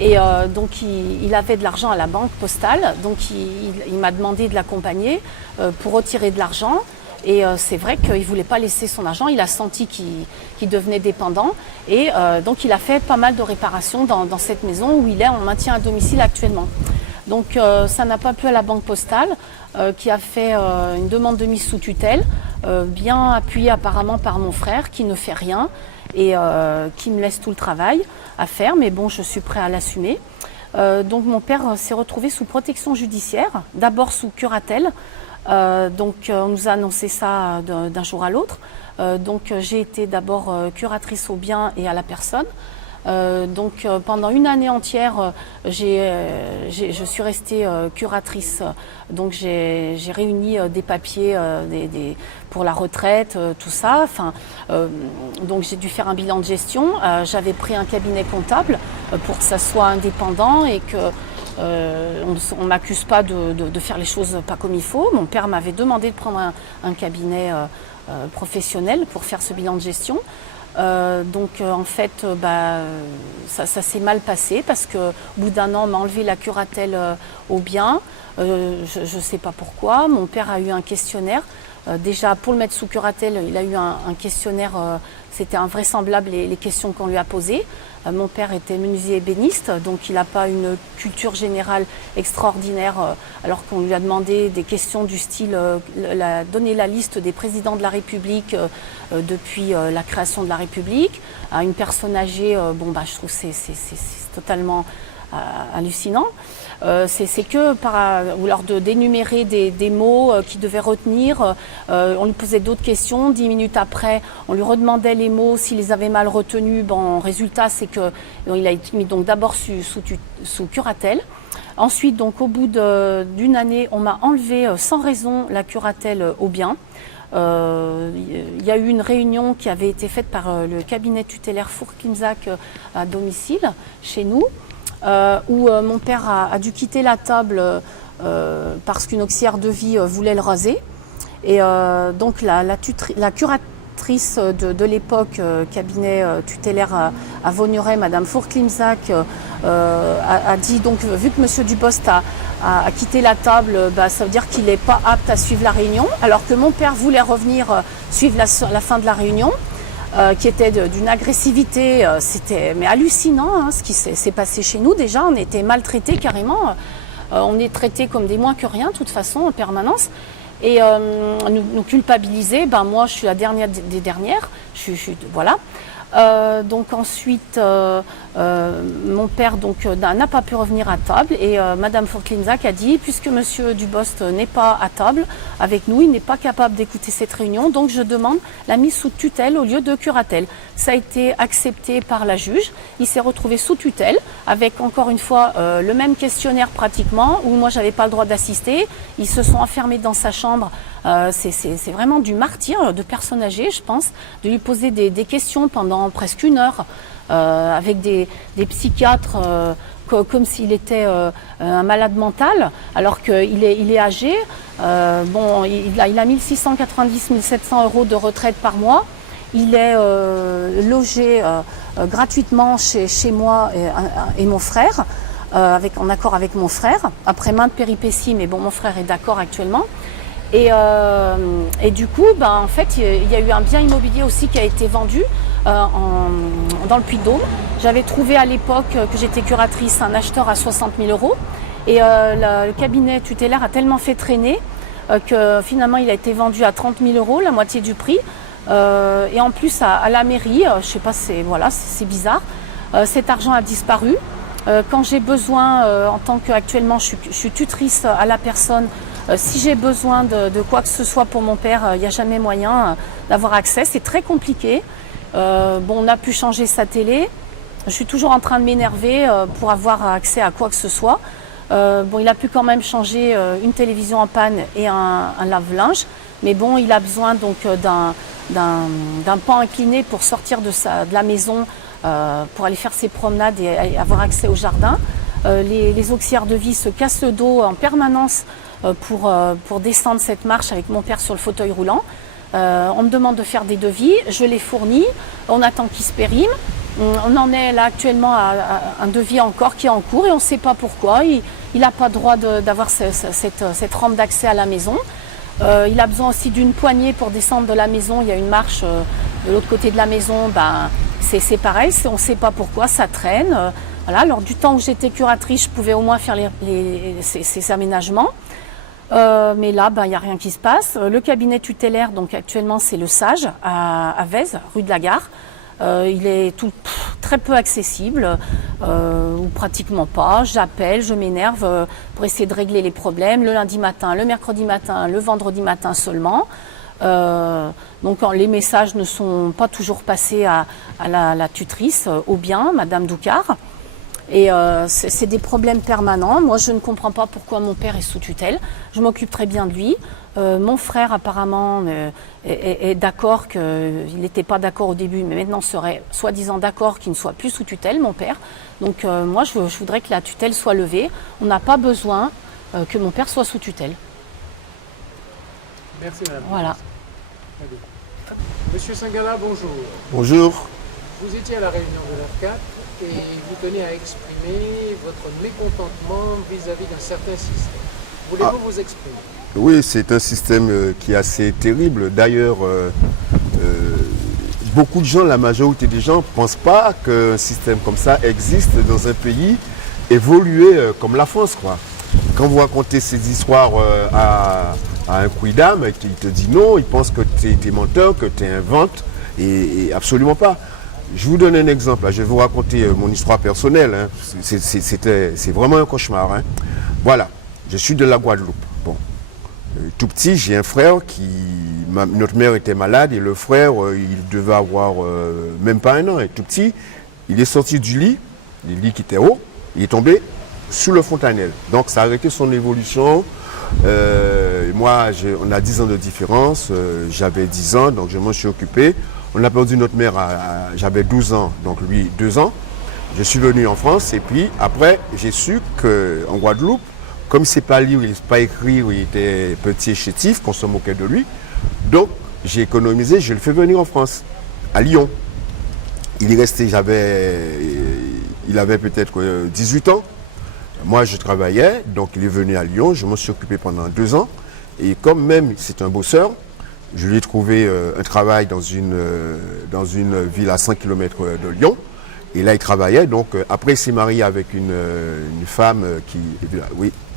Et donc il avait de l'argent à la banque postale, donc il m'a demandé de l'accompagner pour retirer de l'argent. Et c'est vrai qu'il ne voulait pas laisser son argent, il a senti qu'il devenait dépendant. Et donc il a fait pas mal de réparations dans cette maison où il est en maintien à domicile actuellement. Donc ça n'a pas plu à la banque postale qui a fait une demande de mise sous tutelle, bien appuyée apparemment par mon frère qui ne fait rien et qui me laisse tout le travail à faire, mais bon, je suis prêt à l'assumer. Donc mon père s'est retrouvé sous protection judiciaire, d'abord sous curatelle. Donc on nous a annoncé ça d'un jour à l'autre. Donc j'ai été d'abord curatrice aux biens et à la personne. Donc pendant une année entière, je suis restée curatrice. Donc j'ai réuni des papiers pour la retraite, tout ça. Enfin, donc j'ai dû faire un bilan de gestion. J'avais pris un cabinet comptable pour que ça soit indépendant et que on ne m'accuse pas de faire les choses pas comme il faut. Mon père m'avait demandé de prendre un cabinet professionnels pour faire ce bilan de gestion. En fait, ça s'est mal passé parce qu'au bout d'un an, on m'a enlevé la curatelle au bien. Je ne sais pas pourquoi. Mon père a eu un questionnaire. Déjà, pour le mettre sous curatelle, il a eu un questionnaire. C'était invraisemblable les questions qu'on lui a posées. Mon père était menuisier ébéniste, donc il n'a pas une culture générale extraordinaire, alors qu'on lui a demandé des questions du style donner la liste des présidents de la République depuis la création de la République. À une personne âgée, je trouve que c'est totalement hallucinant. C'est que ou lors d'énumérer des mots qu'il devait retenir, on lui posait d'autres questions. 10 minutes après, on lui redemandait les mots s'il les avait mal retenus. Résultat, c'est qu'il a été mis donc d'abord sous curatelle. Ensuite, donc au bout d'une année, on m'a enlevé sans raison la curatelle au bien. Il y a eu une réunion qui avait été faite par le cabinet tutélaire Fourclimsac à domicile chez nous. Où mon père a dû quitter la table parce qu'une auxiliaire de vie voulait le raser. Et donc la curatrice de l'époque, cabinet tutélaire à Vaugneray, Madame Fourclimsac, a dit donc, vu que Monsieur Dubost a quitté la table, ça veut dire qu'il n'est pas apte à suivre la réunion, alors que mon père voulait revenir suivre la fin de la réunion. Qui était d'une agressivité, c'était hallucinant ce qui s'est passé chez nous. Déjà, on était maltraités carrément. On est traités comme des moins que rien, de toute façon, en permanence. Et nous culpabiliser, moi, je suis la dernière des dernières. Voilà. Donc ensuite, mon père n'a pas pu revenir à table et Madame Fourclimsac a dit, puisque Monsieur Dubost n'est pas à table avec nous, il n'est pas capable d'écouter cette réunion, donc je demande la mise sous tutelle au lieu de curatelle. Ça a été accepté par la juge. Il s'est retrouvé sous tutelle avec encore une fois le même questionnaire pratiquement, où moi j'avais pas le droit d'assister. Ils se sont enfermés dans sa chambre. C'est vraiment du martyre de personnes âgées, je pense, de lui poser des questions pendant presque 1 heure avec des psychiatres comme s'il était un malade mental, alors qu'il est âgé. Il a 1690 700 € de retraite par mois. Il est logé gratuitement chez moi et mon frère, en accord avec mon frère, après maintes péripéties, mais mon frère est d'accord actuellement. Et du coup, en fait, il y a eu un bien immobilier aussi qui a été vendu dans le Puy-de-Dôme. J'avais trouvé à l'époque que j'étais curatrice un acheteur à 60 000 €. Et le cabinet tutélaire a tellement fait traîner que finalement il a été vendu à 30 000 €, la moitié du prix. Et en plus à la mairie, je sais pas, c'est bizarre. Cet argent a disparu. Quand j'ai besoin, en tant qu'actuellement je suis tutrice à la personne, si j'ai besoin de quoi que ce soit pour mon père, il n'y a jamais moyen d'avoir accès. C'est très compliqué. On a pu changer sa télé. Je suis toujours en train de m'énerver pour avoir accès à quoi que ce soit. Il a pu quand même changer une télévision en panne et un lave-linge. Mais il a besoin donc d'un pan incliné pour sortir de la maison, pour aller faire ses promenades et avoir accès au jardin. Les auxiliaires de vie se cassent le dos en permanence pour descendre cette marche avec mon père sur le fauteuil roulant. On me demande de faire des devis, je les fournis, on attend qu'ils se périment. On en est là actuellement à un devis encore qui est en cours et on ne sait pas pourquoi. Il n'a pas le droit d'avoir cette rampe d'accès à la maison. Il a besoin aussi d'une poignée pour descendre de la maison. Il y a une marche de l'autre côté de la maison, c'est pareil, on ne sait pas pourquoi, ça traîne. Voilà, lors du temps où j'étais curatrice, je pouvais au moins faire ces aménagements. Mais là, il n'y a rien qui se passe. Le cabinet tutélaire, donc actuellement, c'est le Sage à Vèze, rue de la Gare. Il est très peu accessible, ou pratiquement pas. J'appelle, je m'énerve pour essayer de régler les problèmes le lundi matin, le mercredi matin, le vendredi matin seulement. Donc les messages ne sont pas toujours passés à la tutrice, au bien, Madame Doucard. Et c'est des problèmes permanents. Moi, je ne comprends pas pourquoi mon père est sous tutelle. Je m'occupe très bien de lui. Mon frère, apparemment, est d'accord qu'il n'était pas d'accord au début, mais maintenant serait soi-disant d'accord qu'il ne soit plus sous tutelle, mon père. Donc moi, je voudrais que la tutelle soit levée. On n'a pas besoin que mon père soit sous tutelle. Merci, madame. Voilà. Allez. Monsieur Singala, bonjour. Bonjour. Vous étiez à la réunion de l'AFCAT et vous tenez à exprimer votre mécontentement vis-à-vis d'un certain système. Voulez-vous vous exprimer? Oui, c'est un système qui est assez terrible. D'ailleurs, beaucoup de gens, la majorité des gens, ne pensent pas qu'un système comme ça existe dans un pays évolué comme la France, quoi. Quand vous racontez ces histoires à un quidam, il te dit non, il pense que tu es menteur, que tu inventes, et absolument pas. Je vous donne un exemple, je vais vous raconter mon histoire personnelle, hein. C'est vraiment un cauchemar, hein. Voilà, je suis de la Guadeloupe. Bon. Tout petit, j'ai un frère notre mère était malade et le frère, il devait avoir même pas 1 an. Et tout petit, il est sorti du lit, le lit qui était haut, il est tombé sous le fontanelle. Donc ça a arrêté son évolution. Moi, on a 10 ans de différence, j'avais 10 ans, donc je m'en suis occupé. On a perdu notre mère, j'avais 12 ans, donc lui 2 ans. Je suis venu en France et puis après, j'ai su qu'en Guadeloupe, comme il ne sait pas lire, il ne sait pas écrire, il était petit et chétif, qu'on se moquait de lui. Donc, j'ai économisé, je le fais venir en France, à Lyon. Il est resté, il avait peut-être 18 ans. Moi, je travaillais, donc il est venu à Lyon. Je m'en suis occupé pendant 2 ans. Et comme même c'est un bosseur, je lui ai trouvé un travail dans une ville à 5 km de Lyon. Et là, il travaillait. Donc, après, il s'est marié avec une femme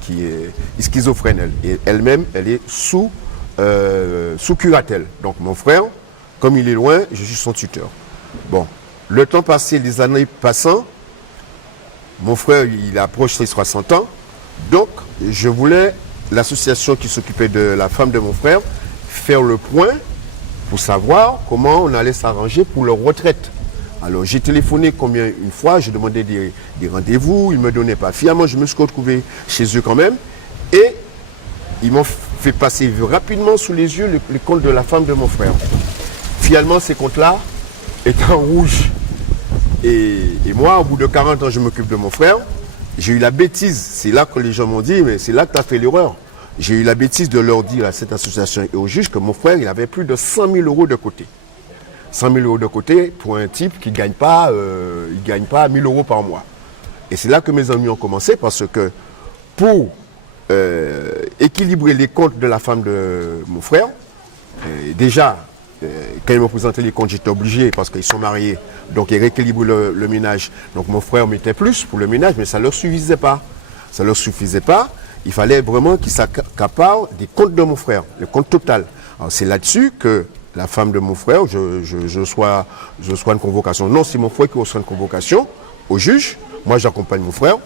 qui est schizophrène. Et elle-même, elle est sous curatelle. Donc, mon frère, comme il est loin, je suis son tuteur. Bon, le temps passé, les années passant, mon frère, il approche ses 60 ans. Donc, je voulais, l'association qui s'occupait de la femme de mon frère, faire le point pour savoir comment on allait s'arranger pour leur retraite. Alors, j'ai téléphoné une fois, j'ai demandé des rendez-vous, ils ne me donnaient pas. Finalement, je me suis retrouvé chez eux quand même. Et ils m'ont fait passer rapidement sous les yeux les comptes de la femme de mon frère. Finalement, ces comptes-là étaient en rouge. Et moi, au bout de 40 ans, je m'occupe de mon frère. J'ai eu la bêtise, c'est là que les gens m'ont dit, mais c'est là que tu as fait l'erreur. J'ai eu la bêtise de leur dire à cette association et au juge que mon frère, il avait plus de 100 000 euros de côté. 100 000 euros de côté pour un type qui ne gagne pas 1 000 euros par mois. Et c'est là que mes amis ont commencé parce que pour équilibrer les comptes de la femme de mon frère, déjà, quand ils m'ont présenté les comptes, j'étais obligé parce qu'ils sont mariés, donc ils rééquilibrent le ménage. Donc mon frère mettait plus pour le ménage, mais ça ne leur suffisait pas. Ça ne leur suffisait pas. Il fallait vraiment qu'ils s'accaparent des comptes de mon frère, le compte total. Alors c'est là-dessus que la femme de mon frère, je reçois une convocation. Non, c'est mon frère qui reçoit une convocation au juge. Moi, j'accompagne mon frère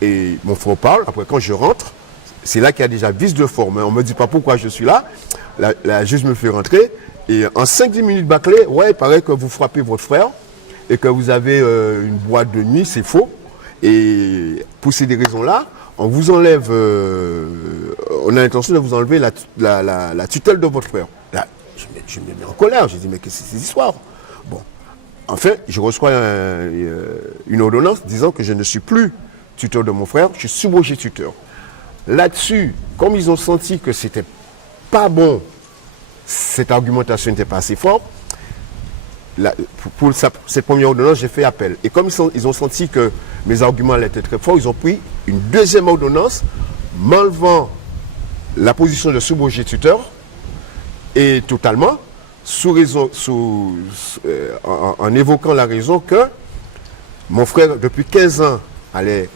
et mon frère parle. Après, quand je rentre, c'est là qu'il y a déjà vice de forme. On ne me dit pas pourquoi je suis là. La juge me fait rentrer. Et en 5-10 minutes bâclées, ouais, il paraît que vous frappez votre frère et que vous avez une boîte de nuit, c'est faux. Et pour ces raisons-là, on vous enlève, on a l'intention de vous enlever la tutelle de votre frère. Là, je me mets en colère, je dis mais qu'est-ce que c'est cette histoire? Bon, enfin, je reçois une ordonnance disant que je ne suis plus tuteur de mon frère, je suis subrogé tuteur. Là-dessus, comme ils ont senti que c'était pas bon, cette argumentation n'était pas assez forte, pour cette première ordonnance, j'ai fait appel. Et comme ils ont senti que mes arguments allaient être très forts, ils ont pris une deuxième ordonnance, m'enlevant la position de subrogé tuteur, et totalement, en évoquant la raison que mon frère, depuis 15 ans, allait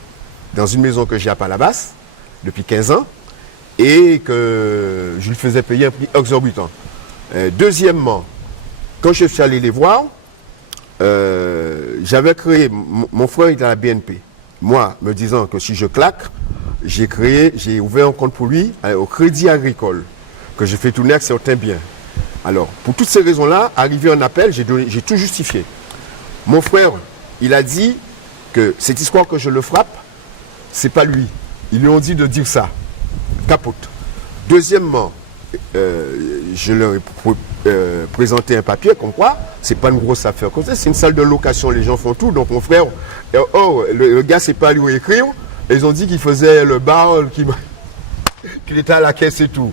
dans une maison que j'ai à Palabas, depuis 15 ans, et que je lui faisais payer un prix exorbitant. Deuxièmement, quand je suis allé les voir, j'avais créé, mon frère était à la BNP. Moi, me disant que si je claque, j'ai ouvert un compte pour lui au Crédit Agricole, que j'ai fait tourner avec certains biens. Alors, pour toutes ces raisons-là, arrivé en appel, j'ai tout justifié. Mon frère, il a dit que cette histoire que je le frappe, c'est pas lui. Ils lui ont dit de dire ça. Capote. Deuxièmement, je leur ai présenté un papier comme quoi c'est pas une grosse affaire comme ça, c'est une salle de location, les gens font tout. Donc mon frère, le gars c'est pas lui écrire, et ils ont dit qu'il faisait le bar, qu'il était à la caisse et tout.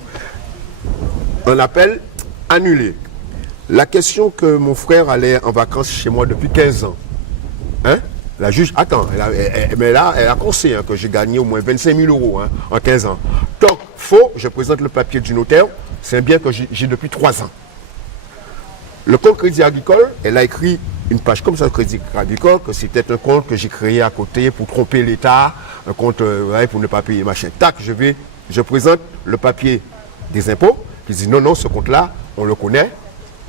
Un appel annulé. la question que mon frère en vacances chez moi depuis 15 ans, hein, la juge, attends, mais là, elle a conseillé que j'ai gagné au moins 25 000 euros en 15 ans. Donc, faux, je présente le papier du notaire, c'est un bien que j'ai depuis 3 ans. Le compte Crédit Agricole, elle a écrit une page comme ça, Crédit Agricole, que c'était un compte que j'ai créé à côté pour tromper l'État, un compte pour ne pas payer machin. Tac, je présente le papier des impôts, puis je dis non, ce compte-là, on le connaît,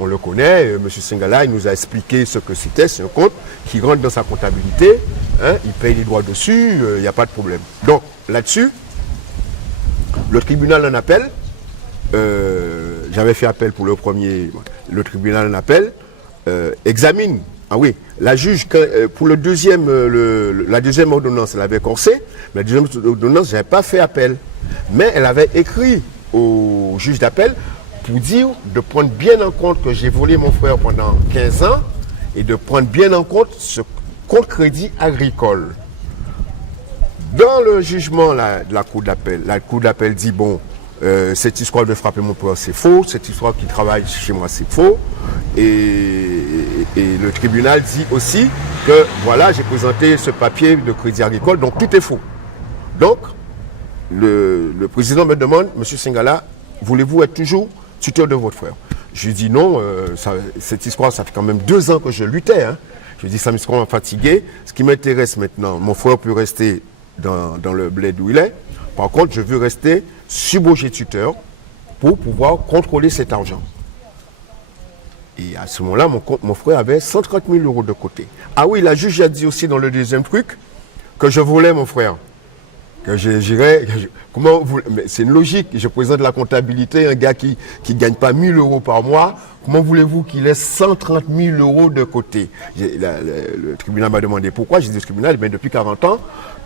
M. Singala, il nous a expliqué ce que c'était, c'est un compte qui rentre dans sa comptabilité, hein, il paye les droits dessus, il n'y a pas de problème. Donc, là-dessus, le tribunal en appel, j'avais fait appel pour le premier, le tribunal en appel, examine, la juge, pour la deuxième ordonnance, elle avait corsé, mais la deuxième ordonnance, je n'avais pas fait appel. Mais elle avait écrit au juge d'appel pour dire de prendre bien en compte que j'ai volé mon frère pendant 15 ans et de prendre bien en compte ce compte Crédit Agricole. Dans le jugement de la cour d'appel dit bon, cette histoire de frapper mon frère c'est faux, cette histoire qu'il travaille chez moi c'est faux, et le tribunal dit aussi que voilà, j'ai présenté ce papier de Crédit Agricole, donc tout est faux. Donc le président me demande, M. Singala, voulez-vous être toujours tuteur de votre frère? Je lui dis non, cette histoire, ça fait quand même 2 ans que je luttais. Hein. Je lui dis, ça me rend fatigué. Ce qui m'intéresse maintenant, mon frère peut rester dans le bled où il est. Par contre, je veux rester subrogé tuteur pour pouvoir contrôler cet argent. Et à ce moment-là, mon frère avait 130 000 euros de côté. Ah oui, la juge a dit aussi dans le deuxième truc que je volais mon frère. Que j'irais, c'est une logique, je présente la comptabilité, un gars qui ne gagne pas 1 000 euros par mois, comment voulez-vous qu'il ait 130 000 euros de côté? Le tribunal m'a demandé pourquoi, j'ai dit au tribunal, bien, depuis 40 ans,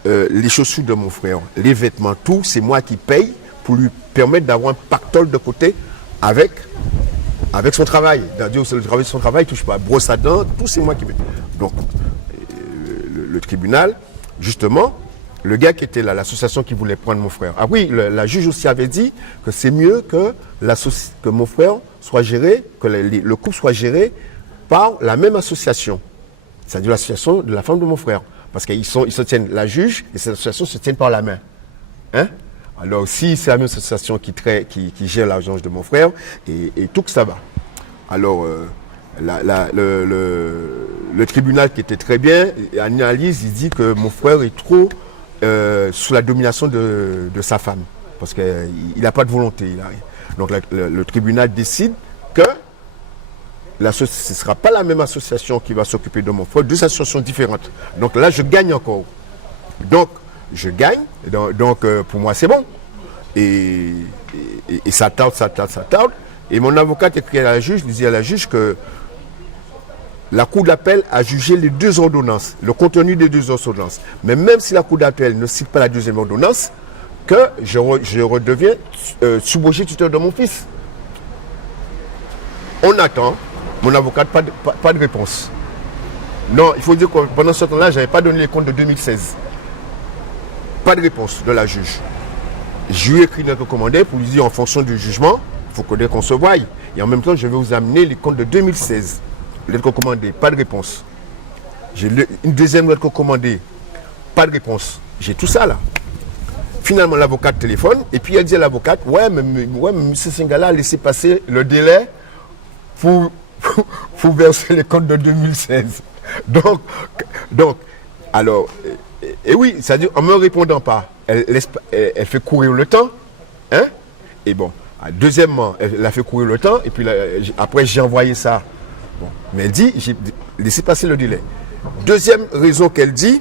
les chaussures de mon frère, les vêtements, tout, c'est moi qui paye pour lui permettre d'avoir un pactole de côté avec son travail. C'est-à-dire que le travail de son travail, il ne touche pas, brosse à dents, tout c'est moi qui paye. Donc, le tribunal, justement, le gars qui était là, l'association qui voulait prendre mon frère. Ah oui, la juge aussi avait dit que c'est mieux que mon frère soit géré, que le couple soit géré par la même association. C'est-à-dire l'association de la femme de mon frère. Parce qu'ils se tiennent, la juge et cette association se tiennent par la main. Hein? Alors si c'est la même association qui gère l'argent de mon frère, et tout que ça va. Alors, le tribunal qui était très bien, analyse, il dit que mon frère est trop sous la domination de sa femme, parce qu'il n'a pas de volonté. Donc le tribunal décide que ce ne sera pas la même association qui va s'occuper de mon frère, 2 associations différentes. Donc là, je gagne encore. Donc, je gagne, donc pour moi, c'est bon. Et ça tarde. Et mon avocat écrit à la juge, dit à la juge que la cour d'appel a jugé les 2 ordonnances, le contenu des 2 ordonnances. Mais même si la cour d'appel ne cite pas la 2e ordonnance, que je redeviens subrogé tuteur de mon fils. On attend, mon avocat, pas de réponse. Non, il faut dire que pendant ce temps-là, je n'avais pas donné les comptes de 2016. Pas de réponse de la juge. Je lui ai écrit une lettre recommandée pour lui dire en fonction du jugement, il faut qu'on se voie. Et en même temps, je vais vous amener les comptes de 2016. Lettre recommandée, pas de réponse. J'ai une 2e lettre recommandée, pas de réponse. J'ai tout ça là. Finalement, l'avocate téléphone et puis elle dit à l'avocate, ouais, mais M. Singala a laissé passer le délai pour verser les comptes de 2016. Donc, alors, et oui, c'est-à-dire en me répondant pas, elle fait courir le temps, hein? Et bon, deuxièmement, elle a fait courir le temps et puis là, après j'ai envoyé ça. Bon, mais elle dit, j'ai laissé passer le délai. 2e raison qu'elle dit,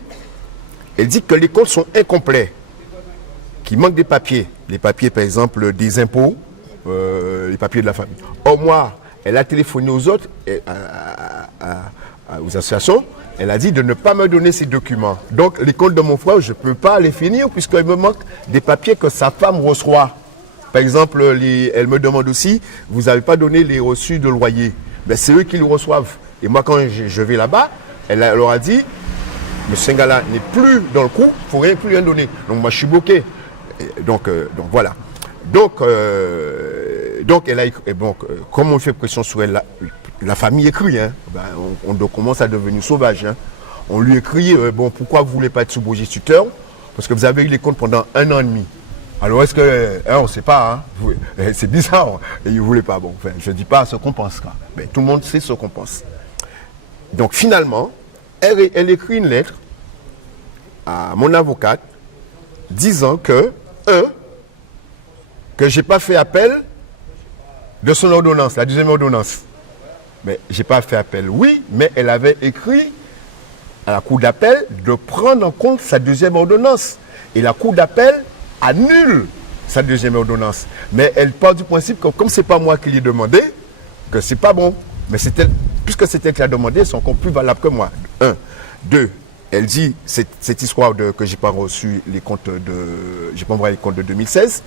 elle dit que les comptes sont incomplets, qu'il manque des papiers. Les papiers, par exemple, des impôts, les papiers de la famille. Or, moi, elle a téléphoné aux autres, aux associations, elle a dit de ne pas me donner ces documents. Donc, les comptes de mon frère, je ne peux pas les finir puisqu'il me manque des papiers que sa femme reçoit. Par exemple, elle me demande aussi, vous n'avez pas donné les reçus de loyer. Ben, c'est eux qui le reçoivent. Et moi, quand je vais là-bas, elle leur a dit, M. Singala n'est plus dans le coup, il ne faut plus rien donner. Donc moi, je suis bloqué. Donc voilà. Donc elle a, donc, comme on fait pression sur elle, là, la famille écrit, hein. Ben, on commence à devenir sauvage. Hein. On lui écrit, bon, pourquoi vous ne voulez pas être sous-progéniteur? Parce que vous avez eu les comptes pendant 1 an et demi. Alors est-ce que, on ne sait pas, hein. C'est bizarre, et il ne voulait pas. Bon, enfin, je ne dis pas ce qu'on pense, quoi. Mais tout le monde sait ce qu'on pense. Donc finalement, elle écrit une lettre à mon avocate disant que je n'ai pas fait appel de son ordonnance, la deuxième ordonnance. Mais je n'ai pas fait appel, oui, mais elle avait écrit à la cour d'appel de prendre en compte sa deuxième ordonnance. Et la cour d'appel annule sa deuxième ordonnance. Mais elle part du principe que comme ce n'est pas moi qui l'ai demandé, que ce n'est pas bon. Mais puisque c'est elle qui l'a demandé, c'est encore plus valable que moi. 1. 2. Elle dit, cette histoire que je n'ai pas reçu les comptes j'ai pas envoyé les comptes de 2016.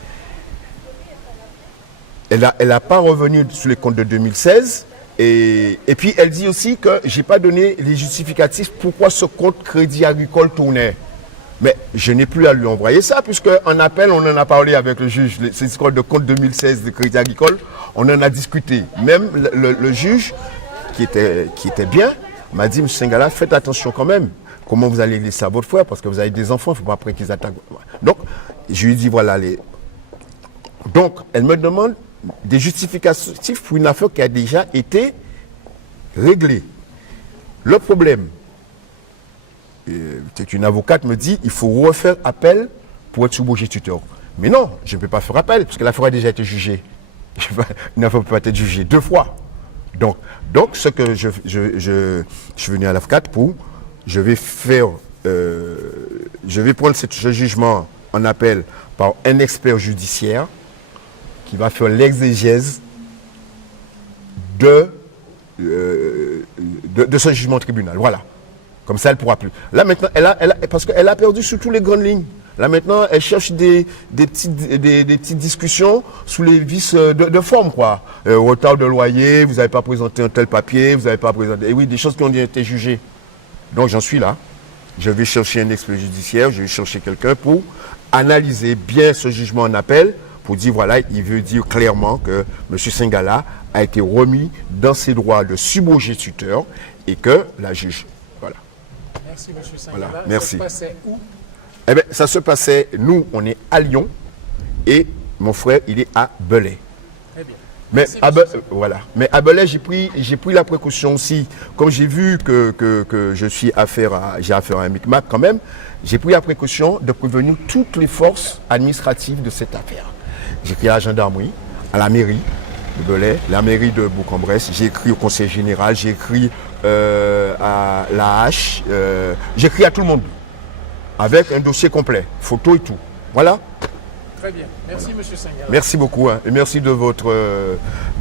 Elle n'a pas revenu sur les comptes de 2016. Et puis elle dit aussi que je n'ai pas donné les justificatifs pourquoi ce compte Crédit Agricole tournait. Mais je n'ai plus à lui envoyer ça, puisque en appel, on en a parlé avec le juge. Cette histoire de compte 2016 de Crédit Agricole, on en a discuté. Même le juge, qui était bien, m'a dit, M. Singala, faites attention quand même. Comment vous allez laisser à votre frère, parce que vous avez des enfants, il ne faut pas après qu'ils attaquent. Donc, je lui dis, voilà. Donc, elle me demande des justificatifs pour une affaire qui a déjà été réglée. Le problème, c'est qu'une avocate me dit il faut refaire appel pour être sous-progéniteur. Mais non, je ne peux pas faire appel, parce que l'affaire a déjà été jugée. Une affaire ne peut pas être jugée 2 fois. Donc ce que je suis venu à l'avocate pour, je vais prendre ce jugement en appel par un expert judiciaire qui va faire l'exégèse de ce jugement au tribunal. Voilà. Comme ça, elle ne pourra plus. Là, maintenant, parce qu'elle a perdu sur toutes les grandes lignes. Là, maintenant, elle cherche des petites discussions sous les vices de forme, quoi. Retard de loyer, vous n'avez pas présenté un tel papier, vous n'avez pas présenté... Et oui, des choses qui ont été jugées. Donc, j'en suis là. Je vais chercher un expert judiciaire, je vais chercher quelqu'un pour analyser bien ce jugement en appel, pour dire, voilà, il veut dire clairement que M. Singala a été remis dans ses droits de sub-progéniteur et que la juge... Voilà. Merci, M. Singala. Voilà, merci. Ça se passait où? Eh bien, ça se passait, nous, on est à Lyon et mon frère, il est à Belay. Très bien. Mais voilà. Mais à Belay, j'ai pris la précaution aussi, comme j'ai vu que j'ai affaire à un micmac quand même, j'ai pris la précaution de prévenir toutes les forces administratives de cette affaire. J'ai écrit à la gendarmerie, à la mairie de Belay, la mairie de Bourg-en-Bresse, j'ai écrit au conseil général, j'ai écrit à la H, j'ai écrit à tout le monde, avec un dossier complet, photo et tout. Voilà. Très bien. Merci, voilà. M. Singala. Merci beaucoup, hein, et merci de votre...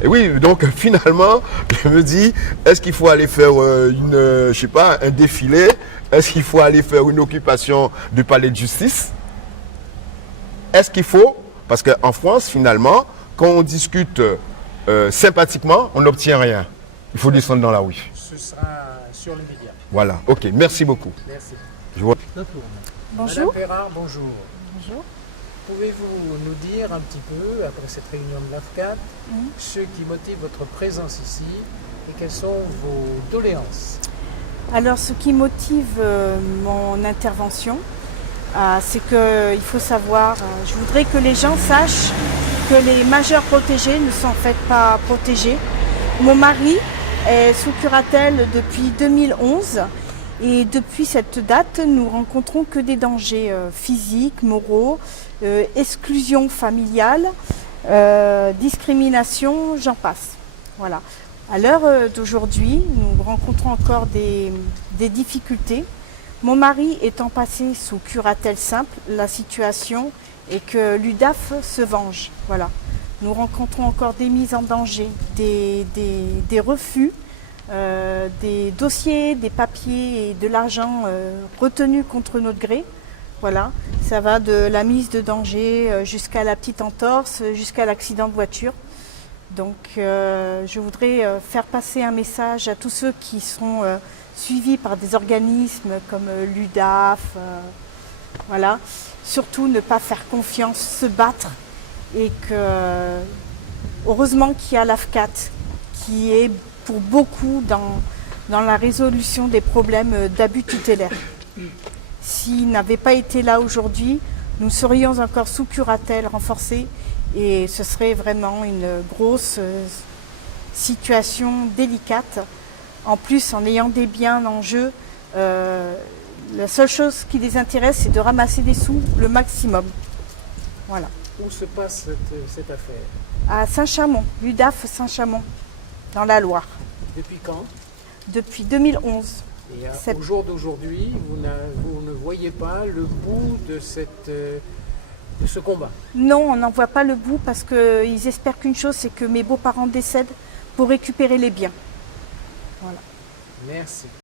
Et oui, donc finalement, je me dis, est-ce qu'il faut aller faire je sais pas, un défilé? Est-ce qu'il faut aller faire une occupation du palais de justice? Est-ce qu'il faut... Parce qu'en France, finalement, quand on discute sympathiquement, on n'obtient rien. Il faut descendre dans la rue. Ce sera sur les médias. Voilà, ok, merci beaucoup. Merci. Je vois... Bonjour. Madame Perard, bonjour. Bonjour. Pouvez-vous nous dire un petit peu, après cette réunion de l'AFCAT, ce qui motive votre présence ici et quelles sont vos doléances? Alors, ce qui motive mon intervention, c'est qu'il faut savoir, je voudrais que les gens sachent que les majeurs protégés ne sont en fait pas protégés. Mon mari est sous curatelle depuis 2011 et depuis cette date, nous rencontrons que des dangers physiques, moraux, exclusion familiale, discrimination, j'en passe. Voilà. À l'heure d'aujourd'hui, nous rencontrons encore des difficultés. Mon mari étant passé sous curatelle simple, la situation est que l'UDAF se venge. Voilà. Nous rencontrons encore des mises en danger, des refus, des dossiers, des papiers et de l'argent retenus contre notre gré. Voilà. Ça va de la mise de danger jusqu'à la petite entorse, jusqu'à l'accident de voiture. Donc je voudrais faire passer un message à tous ceux qui sont suivis par des organismes comme l'UDAF. Voilà. Surtout ne pas faire confiance, se battre et que heureusement qu'il y a l'AFCAT qui est pour beaucoup dans la résolution des problèmes d'abus tutélaires. S'il n'avait pas été là aujourd'hui, nous serions encore sous curatelle renforcée et ce serait vraiment une grosse situation délicate. En plus, en ayant des biens en jeu, la seule chose qui les intéresse, c'est de ramasser des sous le maximum. Voilà. Où se passe cette affaire? À Saint-Chamond, l'UDAF Saint-Chamond, dans la Loire. Depuis quand? Depuis 2011. Et au jour d'aujourd'hui, vous ne voyez pas le bout de ce combat? Non, on n'en voit pas le bout parce qu'ils espèrent qu'une chose, c'est que mes beaux-parents décèdent pour récupérer les biens. Voilà. Merci.